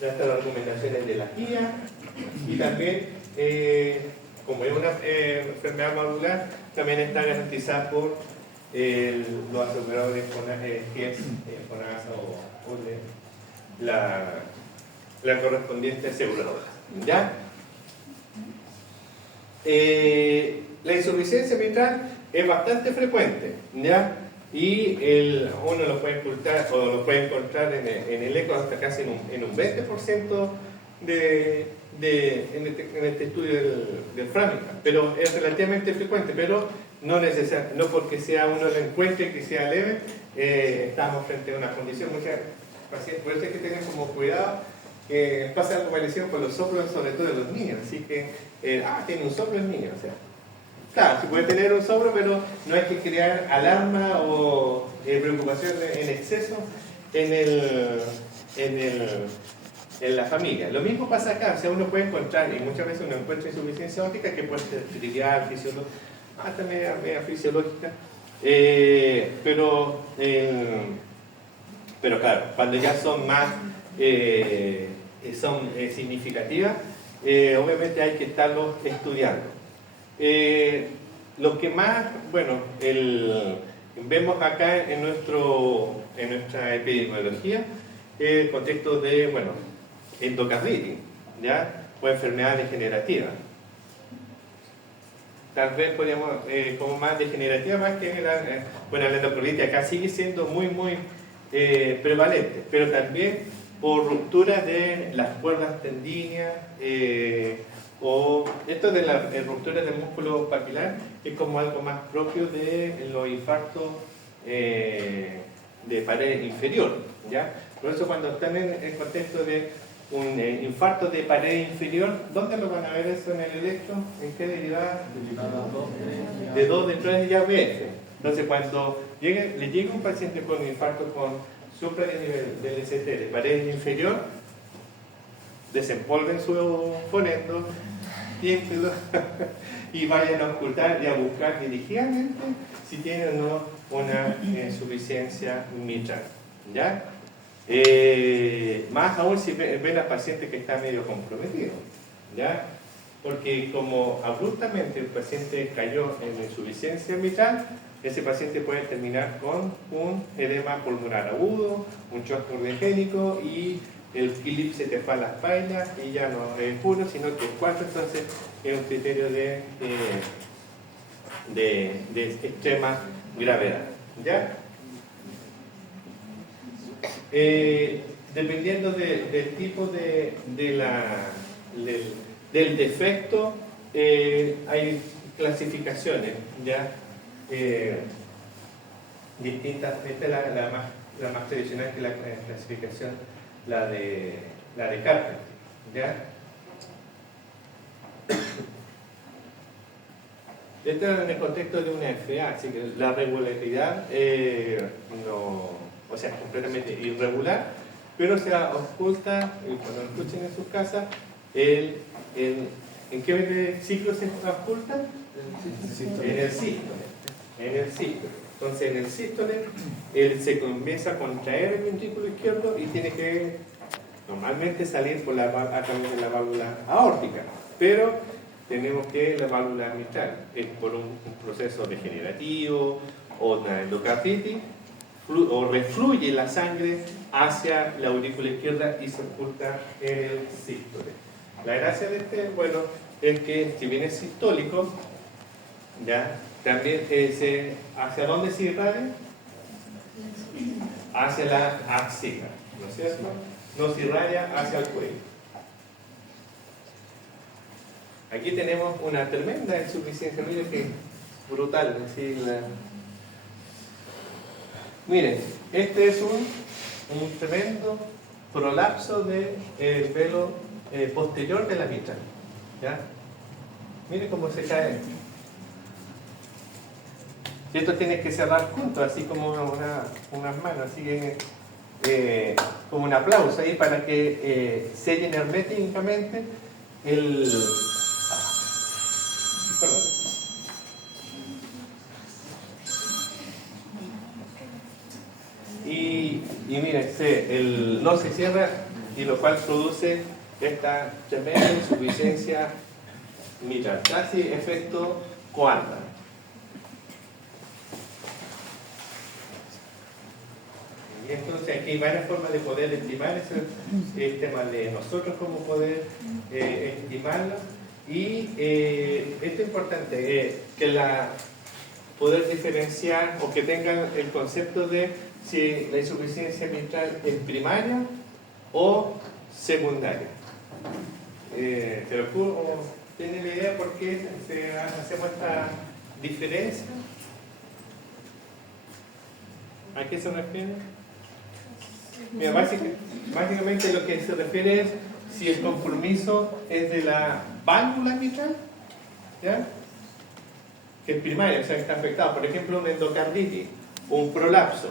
Ya están las argumentaciones de la guía y también, como es una enfermedad valvular, también está garantizada por los aseguradores FONASA o la correspondiente aseguradora. ¿Ya? La insuficiencia mitral es bastante frecuente, ¿ya? Y uno lo puede encontrar en el eco hasta casi en un 20% en este estudio del Framingham, pero es relativamente frecuente, pero no porque sea uno lo encuentre que sea leve, estamos frente a una condición. Muchas pacientes, por eso hay que tener como cuidado, pasa algo parecido con los soplos, sobre todo de los niños, así que, tiene un soplo el niño, o sea, claro, se puede tener un soplo, pero no hay que crear alarma o preocupación en exceso en la familia. Lo mismo pasa acá, o sea, uno puede encontrar, y muchas veces uno encuentra insuficiencia óptica que puede ser trivial, fisiológica, hasta media fisiológica, pero claro, cuando ya son más significativas, obviamente hay que estarlos estudiando. Lo que más, vemos acá en nuestra epidemiología, el contexto de, endocarditis, ¿ya? O enfermedad degenerativa. Tal vez podríamos, como más degenerativa, más que la endocarditis acá sigue siendo muy prevalente, pero también por ruptura de las cuerdas tendíneas, o esto de la ruptura del músculo papilar es como algo más propio de los infartos de pared inferior, ¿ya? Por eso cuando están en el contexto de un infarto de pared inferior, ¿dónde lo van a ver eso en el electro? ¿En qué derivada? De 2 de 3 de ABF. Entonces cuando le llega un paciente con un infarto con supranivel del ST de pared inferior, desempolven su fonendo, tiémpelo y vayan a ocultar y a buscar dirigidamente si tienen o no una insuficiencia mitral, ¿ya? Más aún si ven a paciente que está medio comprometido, ¿ya? Porque como abruptamente el paciente cayó en insuficiencia mitral, ese paciente puede terminar con un edema pulmonar agudo, un shock cardíaco y el Philip se te fue a las pailas y ya no es puro, sino que es 4, entonces es un criterio de extrema gravedad, ¿ya? Dependiendo del tipo del defecto, hay clasificaciones, ¿ya? Distintas. Esta es la más tradicional, que es la clasificación, la de Carpenter, ¿ya? Esto es en el contexto de una FA, así que la regularidad o sea, es completamente irregular, pero se oculta, y cuando lo escuchen en sus casas, ¿en qué ciclo se oculta? En el sístole. Entonces en el sístole él se comienza a contraer el ventrículo izquierdo y tiene que normalmente salir a través de la válvula aórtica, pero tenemos que la válvula mitral es por un proceso degenerativo o una endocarditis, o refluye la sangre hacia la aurícula izquierda y se oculta en el sístole. La gracia de este, bueno, es que si bien es sistólico, ya, también ¿hacia dónde se irradia? Hacia la axila, ¿no es cierto? No se irradia hacia el cuello. Aquí tenemos una tremenda insuficiencia renal que es brutal. Así Miren, este es un tremendo prolapso del velo posterior de la mitral. ¿Ya? Miren cómo se cae. Y esto tiene que cerrar juntos, así como unas manos, así que como un aplauso ahí para que sellen herméticamente el... Perdón. Y miren, no se cierra, y lo cual produce esta tremenda insuficiencia mitral, casi efecto coarda. Y entonces aquí hay varias formas de poder estimar ese tema de nosotros, cómo poder estimarlo. Y esto es importante, poder diferenciar o que tengan el concepto de si la insuficiencia mitral es primaria o secundaria. ¿Tienen la idea por qué hacemos esta diferencia? ¿A qué se refiere? Mira, básicamente lo que se refiere es si el compromiso es de la válvula mitral, ¿ya? Que es primaria, o sea, que está afectado. Por ejemplo, una endocarditis, un prolapso,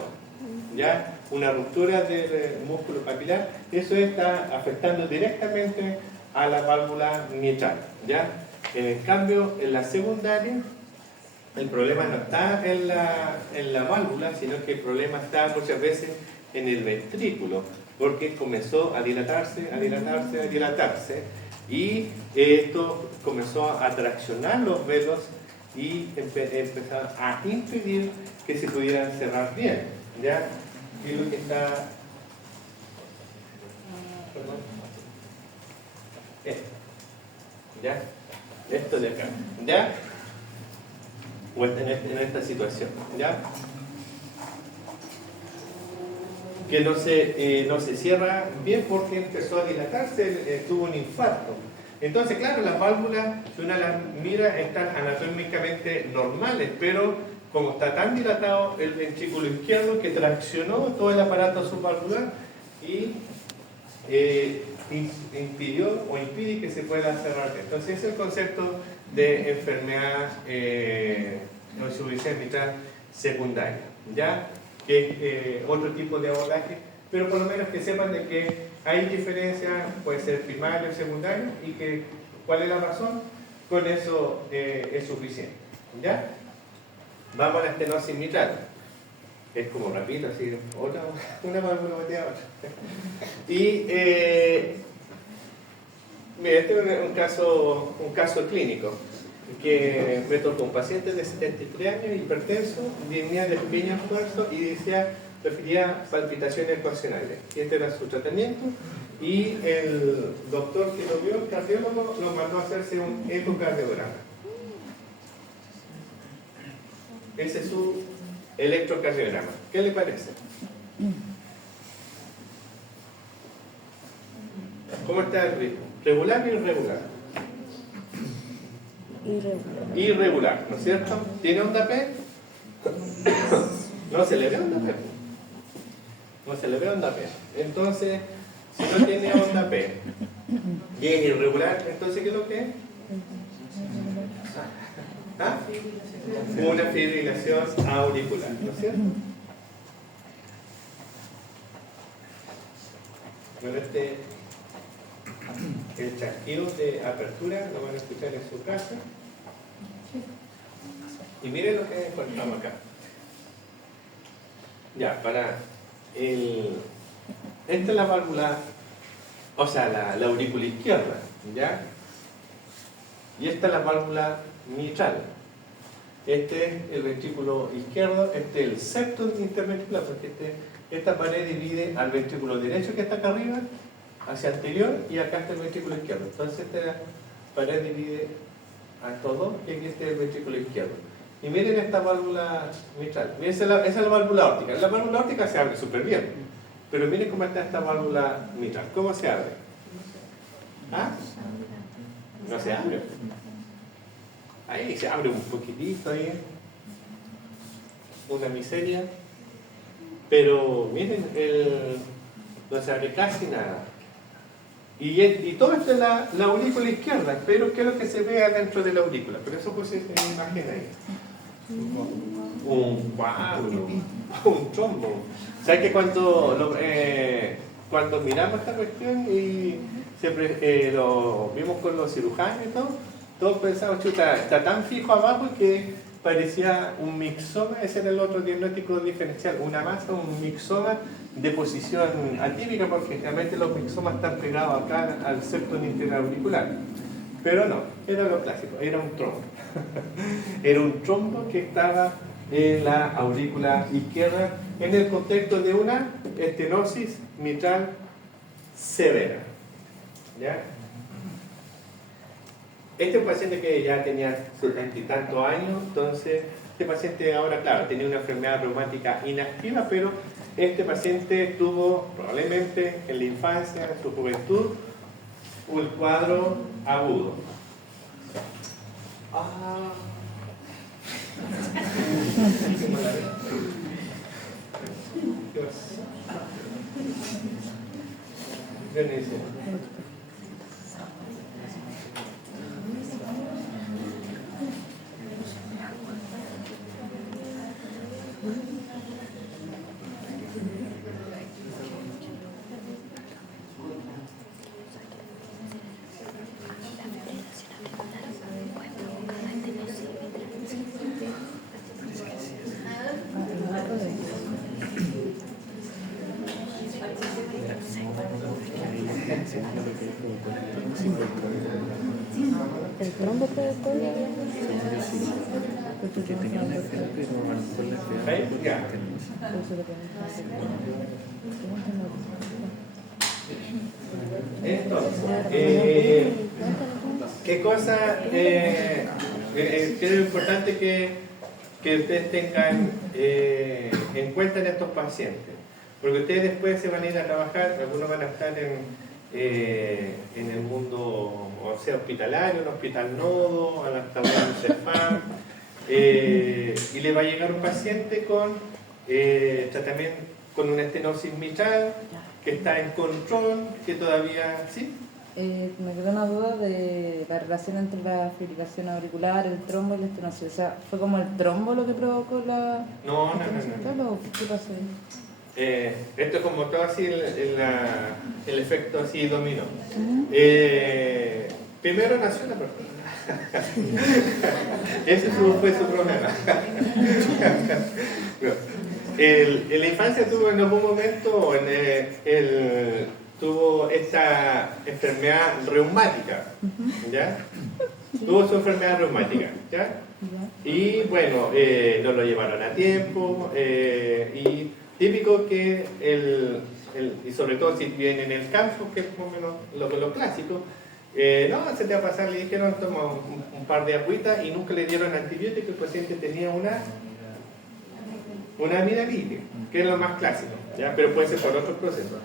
¿ya? Una ruptura del músculo papilar, eso está afectando directamente a la válvula mitral, ¿ya? En cambio, en la secundaria, el problema no está en la válvula, sino que el problema está muchas veces en el ventrículo, porque comenzó a dilatarse, y esto comenzó a traccionar los velos y empezar a impedir que se pudieran cerrar bien, ¿ya? Y lo que está... Perdón. ¿Ya? Esto de acá, ¿ya? O en esta situación, ¿ya? Que no se cierra bien porque empezó a dilatarse, tuvo un infarto. Entonces, claro, las válvulas, si uno las mira, están anatómicamente normales, pero como está tan dilatado el ventrículo izquierdo que traccionó todo el aparato subvalvular y impidió o impide que se pueda cerrar. Entonces, ese es el concepto de enfermedad o insuficiencia mitral secundaria, ¿ya? Que es otro tipo de abordaje, pero por lo menos que sepan de que hay diferencia, puede ser primario y secundario, y que ¿cuál es la razón? Con eso es suficiente, ¿ya? Vamos a la estenosis mitral. Es como rapidito, así, una válvula batea otra. Y mira, este es un caso clínico que me tocó un paciente de 73 años, hipertenso, venía de pequeño esfuerzo y refería palpitaciones ecuacionales. Y este era su tratamiento, y el doctor que lo vio, el cardiólogo, lo mandó a hacerse un ecocardiograma. Ese es su electrocardiograma. ¿Qué le parece? ¿Cómo está el ritmo? ¿Regular o irregular? Irregular, ¿no es cierto? ¿Tiene onda P? No se le ve onda P. No se le ve onda P. Entonces, si no tiene onda P y es irregular, entonces ¿qué es lo que es? ¿Ah? Una fibrilación auricular, ¿no es cierto? Bueno, el chasquido de apertura lo van a escuchar en su casa. Y miren lo que encontramos acá. Ya, esta es la válvula, o sea, la aurícula izquierda, ¿ya? Y esta es la válvula mitral. Este es el ventrículo izquierdo, este es el septum interventricular, porque esta pared divide al ventrículo derecho que está acá arriba, hacia anterior, y acá está el ventrículo izquierdo. Entonces esta pared divide a estos dos, y aquí este es el ventrículo izquierdo. Y miren esta válvula mitral. Miren, esa es la válvula aórtica. La válvula aórtica se abre súper bien, pero miren cómo está esta válvula mitral. ¿Cómo se abre? ¿Ah? No se abre. Ahí se abre un poquitito, ahí. Una miseria. Pero miren, no se abre casi nada. Y todo esto es la aurícula izquierda, pero ¿qué es lo que se ve adentro de la aurícula? Por eso puse esta imagen ahí. Un cuadro, un trombo. ¿Sabes que cuando miramos esta cuestión y siempre lo vimos con los cirujanos y todo, todos pensamos, chuta, está tan fijo abajo que parecía un mixoma. Ese era el otro diagnóstico diferencial, una masa, un mixoma de posición atípica, porque realmente los mixomas están pegados acá al septum interauricular. Pero no, era lo clásico, era un trombo. Era un trombo que estaba en la aurícula izquierda en el contexto de una estenosis mitral severa. ¿Ya? Este es un paciente que ya tenía 70 y tantos años, entonces este paciente ahora, claro, tenía una enfermedad reumática inactiva, pero este paciente tuvo probablemente en la infancia, en su juventud, un cuadro agudo. El trombo puede todavía. Porque tenía una esfera, pero a lo mejor la esfera Ya. Entonces, ¿qué cosa es importante que ustedes tengan en cuenta en estos pacientes? Porque ustedes después se van a ir a trabajar, algunos van a estar en el mundo, o sea, hospitalario, un hospital nodo, a la tabla de CEFAM, y le va a llegar un paciente con tratamiento, con una estenosis mitral, que está en control, que todavía, ¿sí? Me quedó una duda de la relación entre la fibrilación auricular, el trombo y la estenosis. O sea, ¿fue como el trombo lo que provocó la No. ¿O qué pasó ahí? Esto es como todo así, el efecto así dominó. Primero nació la persona. Ese fue su problema. En la infancia tuvo en algún momento tuvo esta enfermedad reumática, ¿ya? Tuvo su enfermedad reumática, ¿ya? Y bueno, no lo llevaron a tiempo, y típico que y sobre todo si viene en el campo, que es más o menos lo clásico, no, se te va a pasar, le dijeron toma un par de agüitas y nunca le dieron antibióticos. El paciente tenía una amigdalitis, que es lo más clásico, ¿ya? Pero puede ser por otros procesos.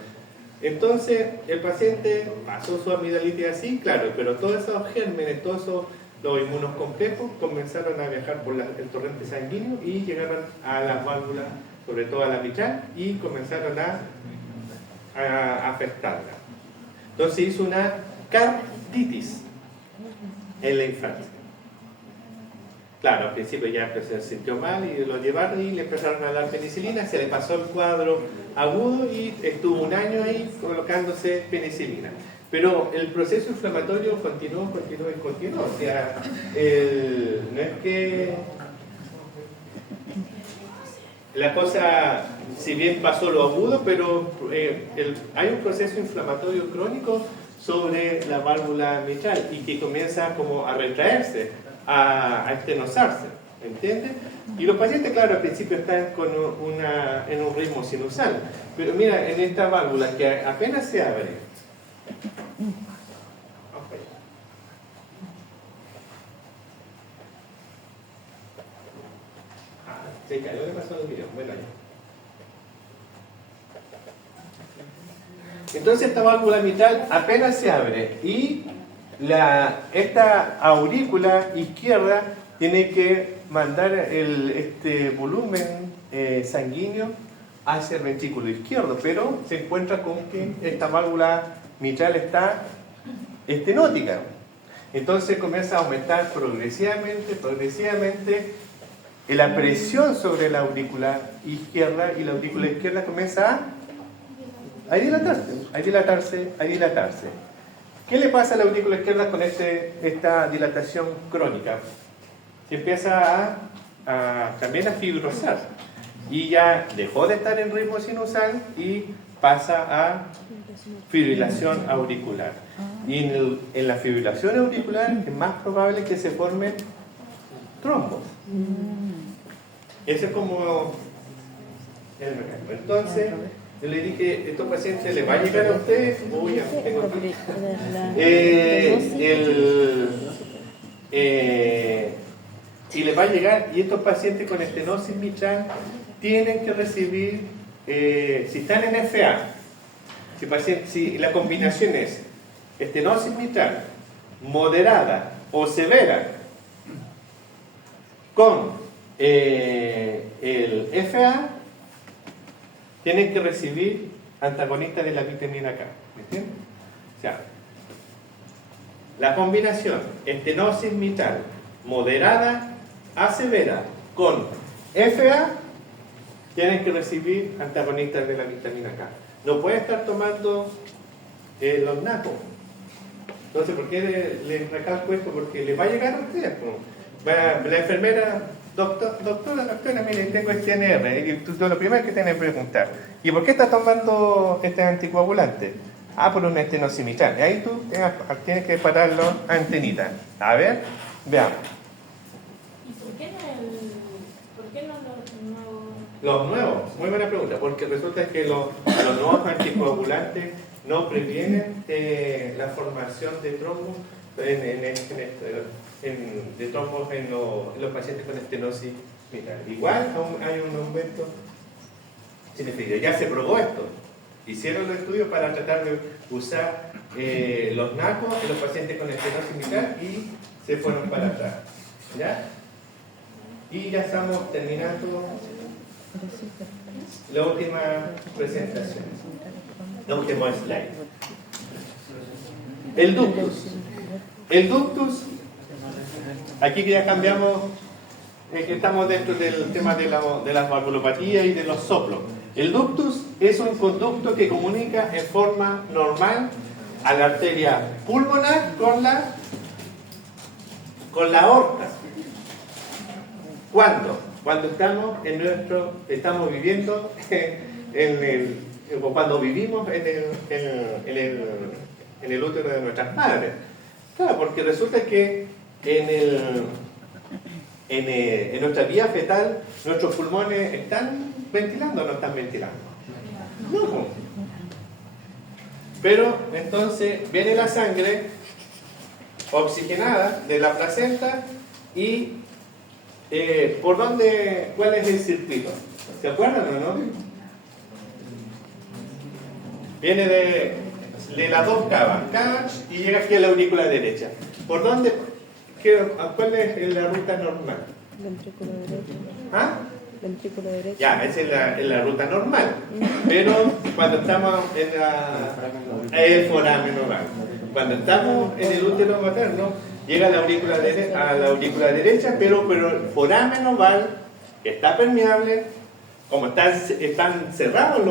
Entonces el paciente pasó su amigdalitis así, claro, pero todos esos gérmenes, todos esos los inmunocomplejos comenzaron a viajar por el torrente sanguíneo y llegaron a las válvulas, sobre todo a la mitral, y comenzaron a afectarla. Entonces hizo una carditis en la infancia. Claro, al principio ya se sintió mal y lo llevaron y le empezaron a dar penicilina, se le pasó el cuadro agudo y estuvo un año ahí colocándose penicilina. Pero el proceso inflamatorio continuó. O sea, no es que la cosa, si bien pasó lo agudo, pero hay un proceso inflamatorio crónico sobre la válvula mitral y que comienza como a retraerse, a estenosarse, ¿entiendes? Y los pacientes, claro, al principio están con en un ritmo sinusal, pero mira, en esta válvula que apenas se abre, se cayó, le pasó el video, bueno, ya. Entonces esta válvula mitral apenas se abre y esta aurícula izquierda tiene que mandar este volumen sanguíneo hacia el ventrículo izquierdo, pero se encuentra con que esta válvula mitral está estenótica. Entonces comienza a aumentar progresivamente la presión sobre la aurícula izquierda y la aurícula izquierda comienza a dilatarse. ¿Qué le pasa a la aurícula izquierda con esta dilatación crónica? Se empieza también a fibrosar y ya dejó de estar en ritmo sinusal y pasa a fibrilación auricular. Y en la fibrilación auricular es más probable que se formen trombos. Ese es como el mecanismo. Entonces, yo le dije, ¿estos pacientes les va a llegar a ustedes? Uy, ya tengo aquí. Y les va a llegar, y estos pacientes con estenosis mitral tienen que recibir, si están en FA, si la combinación es estenosis mitral moderada o severa con el FA, tienen que recibir antagonistas de la vitamina K. ¿Me entiendes? O sea, la combinación estenosis mitral moderada a severa con FA, tienen que recibir antagonistas de la vitamina K. No puede estar tomando los NACO. Entonces, ¿por qué le recalco esto? Porque le va a llegar a ustedes. La enfermera, doctora, mire, tengo este ANR. Y tú lo primero que tienes que preguntar, ¿y por qué estás tomando este anticoagulante? Por una estenosis mitral. Y ahí tú tienes que parar los antenitas. A ver, veamos. ¿Y por qué no los nuevos? Los nuevos, muy buena pregunta, porque resulta que los nuevos anticoagulantes no previenen la formación de trombos de trombos en los pacientes con estenosis mitral. Igual hay un aumento significativo. Ya se probó esto. Hicieron los estudios para tratar de usar los NACO en los pacientes con estenosis mitral y se fueron para atrás. ¿Ya? Y ya estamos terminando la última presentación, la última slide. El ductus. El ductus, aquí que ya cambiamos, que estamos dentro del tema de las valvulopatías y de los soplos. El ductus es un conducto que comunica en forma normal a la arteria pulmonar con la aorta. ¿Cuándo? Cuando estamos viviendo cuando vivimos en el útero de nuestras madres. Claro, porque resulta que en nuestra vía fetal nuestros pulmones están ventilando o no están ventilando. No. Pero entonces viene la sangre oxigenada de la placenta y ¿por dónde? ¿Cuál es el circuito? ¿Se acuerdan o no? Viene de las dos cavas y llega aquí a la aurícula derecha. ¿Por dónde? ¿Cuál es la ruta normal? Ventrículo derecho. ¿Ah? Ventrículo derecho. Ya, esa es la ruta normal. Pero cuando estamos en el foramen oval, cuando estamos en el útero materno, llega a la aurícula derecha, pero el foramen oval está permeable, como están cerrados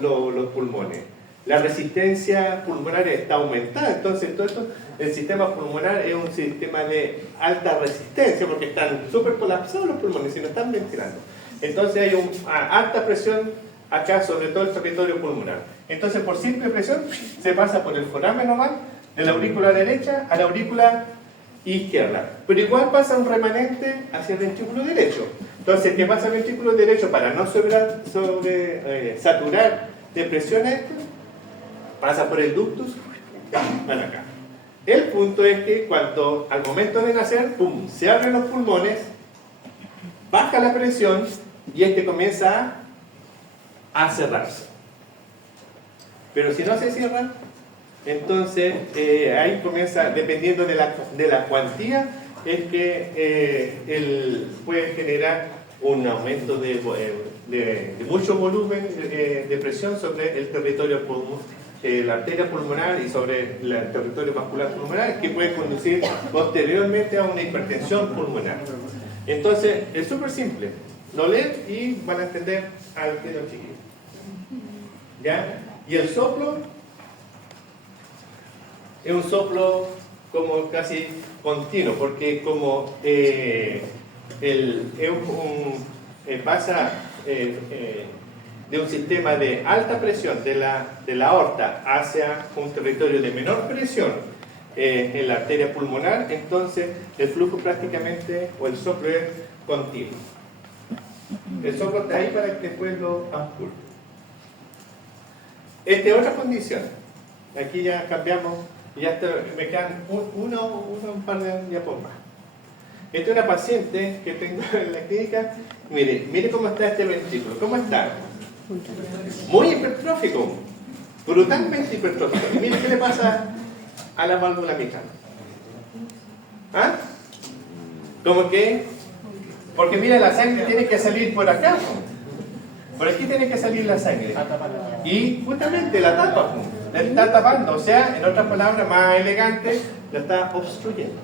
los pulmones. La resistencia pulmonar está aumentada, entonces todo esto, el sistema pulmonar es un sistema de alta resistencia porque están súper colapsados los pulmones y no están ventilando. Entonces hay alta presión acá sobre todo el territorio pulmonar. Entonces por simple presión se pasa por el foramen oval de la aurícula derecha a la aurícula izquierda. Pero igual pasa un remanente hacia el ventrículo derecho. Entonces, ¿qué pasa al ventrículo derecho para no saturar de presión a esto? Pasa por el ductus, van acá. El punto es que cuando al momento de nacer, pum, se abren los pulmones, baja la presión y este comienza a cerrarse. Pero si no se cierra, entonces ahí comienza, dependiendo de la cuantía, es que puede generar un aumento de mucho volumen de presión sobre el territorio pulmonar, la arteria pulmonar y sobre el territorio vascular pulmonar, que puede conducir posteriormente a una hipertensión pulmonar. Entonces, es súper simple. Lo leen y van a entender al tiro chiquito. ¿Ya? Y el soplo es un soplo como casi continuo, porque como pasa de un sistema de alta presión de la aorta hacia un territorio de menor presión en la arteria pulmonar, entonces el flujo prácticamente, o el soplo es continuo. El soplo está ahí para que después lo ausculte. Esta es otra condición. Aquí ya cambiamos, y ya me quedan un par de diapos más. Esta es una paciente que tengo en la clínica. Mire cómo está este ventrículo. ¿Cómo está? Muy hipertrófico, brutalmente hipertrófico. Y mire qué le pasa a la válvula mitral. ¿Ah? ¿Cómo que? Porque mira, la sangre tiene que salir por acá. Por aquí tiene que salir la sangre. Y justamente la tapa. La está tapando. O sea, en otras palabras más elegantes, la está obstruyendo.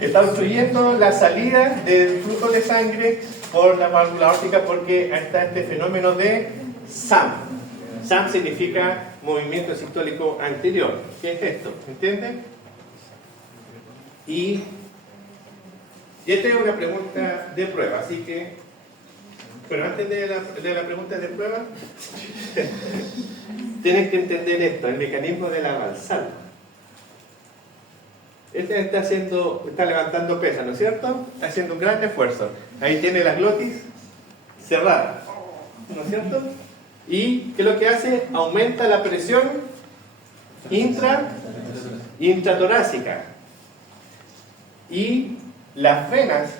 Está obstruyendo la salida del flujo de sangre por la válvula aórtica, porque está este fenómeno de SAM. SAM significa movimiento sistólico anterior. ¿Qué es esto? ¿Entienden? Y esta es una pregunta de prueba, así que, pero antes de la pregunta de prueba, tienen que entender esto, el mecanismo de la valsalva. Este está levantando pesas, ¿no es cierto? Está haciendo un gran esfuerzo. Ahí tiene la glotis cerrada, ¿no es cierto? ¿Y qué es lo que hace? Aumenta la presión intratorácica. Y las venas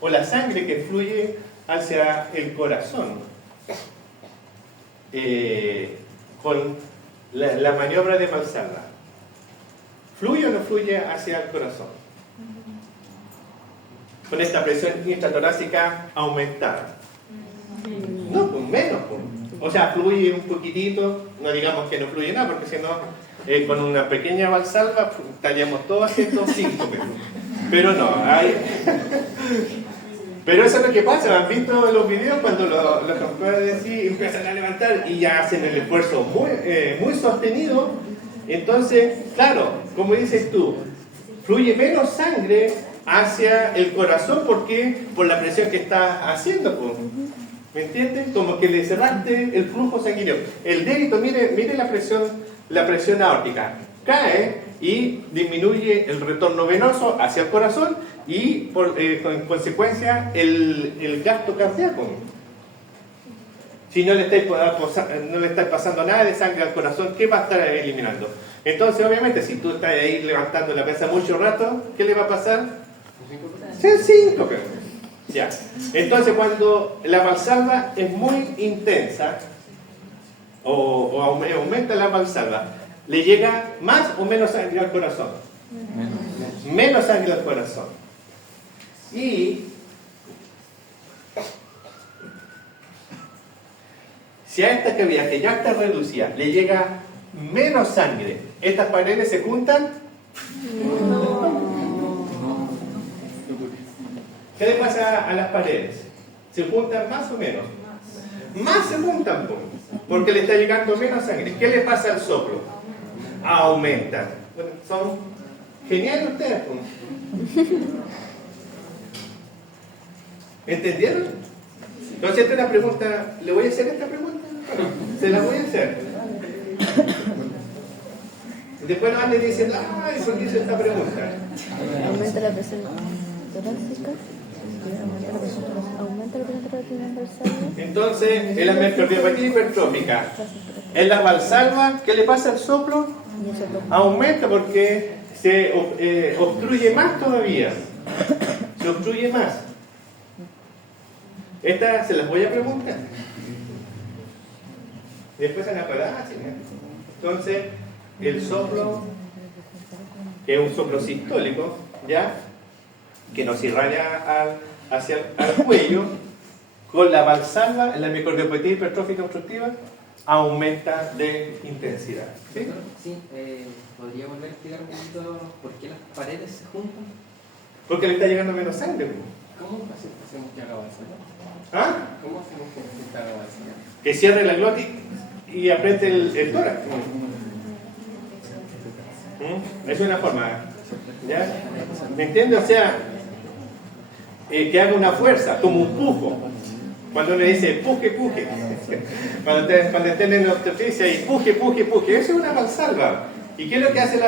o la sangre que fluye hacia el corazón con la maniobra de Valsalva, ¿fluye o no fluye hacia el corazón? Con esta presión intratorácica aumentada. No, pues menos. O sea, fluye un poquitito, no digamos que no fluye nada, porque si no, con una pequeña Valsalva estaríamos todos haciendo síncopes. Pero no, hay... Pero eso es lo que pasa. ¿Han visto los videos cuando los campeones sí empiezan a levantar y ya hacen el esfuerzo muy sostenido? Entonces, claro, como dices tú, fluye menos sangre hacia el corazón. ¿Por qué? Por la presión que está haciendo. ¿Me entiendes? Como que le cerraste el flujo sanguíneo. El débito, mire la presión aórtica. Cae y disminuye el retorno venoso hacia el corazón y en consecuencia el gasto cardíaco. Si no le estáis pasando nada de sangre al corazón, ¿qué va a estar eliminando? Entonces, obviamente, si tú estás ahí levantando la pesa mucho rato, ¿qué le va a pasar? Síncope. Ya. Entonces, cuando la Valsalva es muy intensa o aumenta la Valsalva, ¿le llega más o menos sangre al corazón? Menos sangre al corazón. Y si a esta cavidad que ya está reducida le llega menos sangre, ¿estas paredes se juntan? ¿Qué le pasa a las paredes? ¿Se juntan más o menos? Más se juntan, porque le está llegando menos sangre. ¿Qué le pasa al soplo? Aumentan. Bueno, son geniales ustedes. ¿Entendieron? Entonces, esta es una pregunta. ¿Le voy a hacer esta pregunta? Se la voy a hacer. Después nos van a decir, ay, ¿por qué hice esta pregunta? Aumenta la presión torácica. Aumenta la presión torácica dorsal. Entonces, en la miocardiopatía hipertrófica, en la valsalva, ¿qué le pasa al soplo? Aumenta porque se obstruye más todavía. Se obstruye más. Esta se las voy a preguntar. Y después se la parar. Entonces, el soplo, que es un soplo sistólico, ¿ya? Que nos irradia hacia el cuello, con la valsalva, en la miocardiopatía hipertrófica obstructiva, aumenta de intensidad. ¿Sí? Sí, ¿podría volver a explicar un poquito por qué las paredes se juntan? Porque le está llegando menos sangre. ¿Cómo hacemos que haga valsalva? ¿Ah? ¿Cómo hacemos que haga valsalva? Que cierre la glotis y apriete el tórax. Es una forma. ¿Ya? ¿Me entiendes? O sea, que haga una fuerza, como un pujo. Cuando uno dice puje, puje. Cuando estén en la obstetricia y puje, puje, puje. Eso es una valsalva. ¿Y qué es lo que hace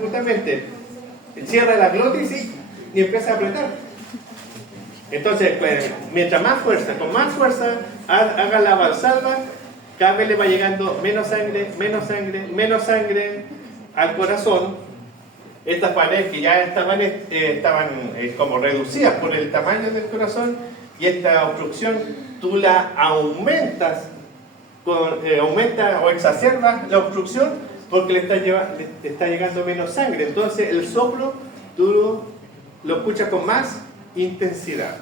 justamente? Cierra la glotis y empieza a apretar. Entonces, pues, mientras más fuerza, con más fuerza, haga la valsalva, cada vez le va llegando menos sangre, menos sangre, menos sangre al corazón. Estas paredes que ya estaban como reducidas por el tamaño del corazón, y esta obstrucción tú la aumentas, aumenta o exacerba la obstrucción porque le está llegando menos sangre. Entonces el soplo tú lo escuchas con más intensidad.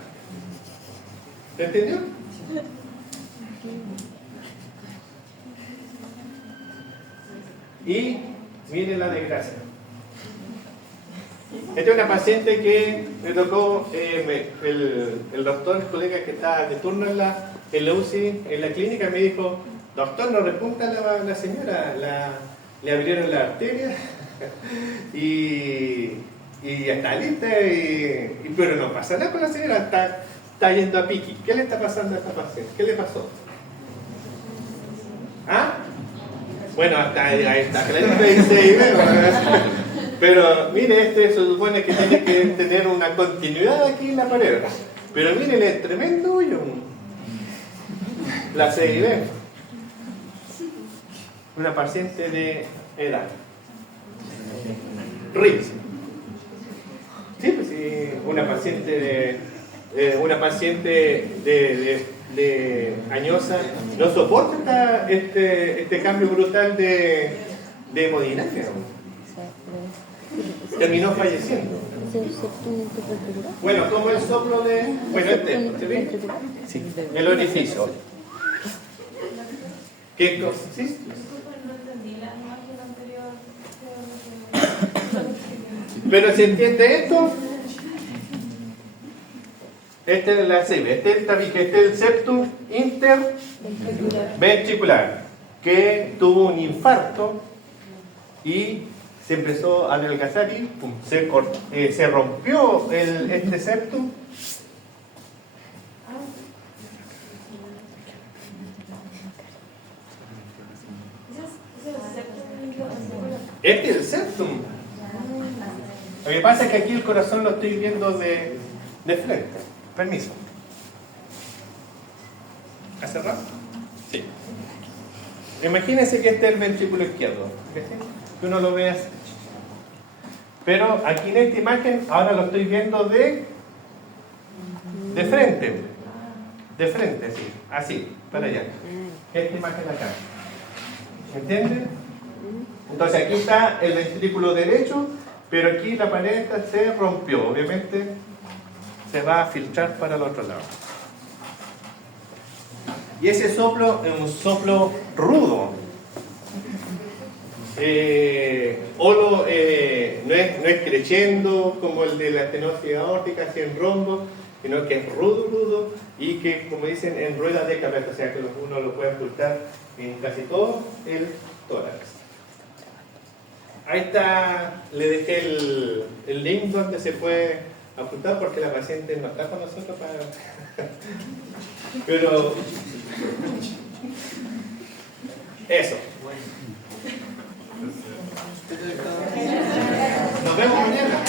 ¿Te entendió? Y miren la desgracia. Esta es una paciente que me tocó, el doctor, el colega que está de turno en la UCI, en la clínica, me dijo, doctor, no repunta la señora, le abrieron la arteria y ya está lista, pero no pasa nada con la señora, está yendo a piqui. ¿Qué le está pasando a esta paciente? ¿Qué le pasó? ¿Ah? Bueno, hasta ahí está clarito y se ve. Pero mire, se supone que tiene que tener una continuidad aquí en la pared. Pero mire, es tremendo hoyo. La CIB. Una paciente de edad. RIPS. Sí, pues sí, una paciente de añosa no soporta este cambio brutal de hemodinámica. Terminó falleciendo. Bueno, como el soplo de... Bueno, ¿se ve? Sí. El orificio. ¿Qué cosa? ¿Sí? Disculpen, no entendí la imagen anterior. ¿Pero se entiende esto? Este es la CIB, este es el tabique, este es el septum interventricular, que tuvo un infarto y se empezó a adelgazar y pum, se rompió este septum. Este es el septum. Lo que pasa es que aquí el corazón lo estoy viendo de frente. Permiso. ¿Ha cerrado? Sí. Imagínense que este es el ventrículo izquierdo. Que uno lo ve así. Pero aquí en esta imagen, ahora lo estoy viendo de frente. De frente, sí. Así, para allá. Esta imagen acá. ¿Entienden? Entonces aquí está el ventrículo derecho, pero aquí la pared se rompió. Obviamente se va a filtrar para el otro lado. Y ese soplo es un soplo rudo. No es creciendo como el de la estenosis aórtica, así en rombo, sino que es rudo y que, como dicen, en ruedas de cabeza, o sea que uno lo puede ocultar en casi todo el tórax. Ahí está, le dejé el link donde se puede ajustado porque la paciente no está con nosotros para... Pero... Eso. Nos vemos mañana.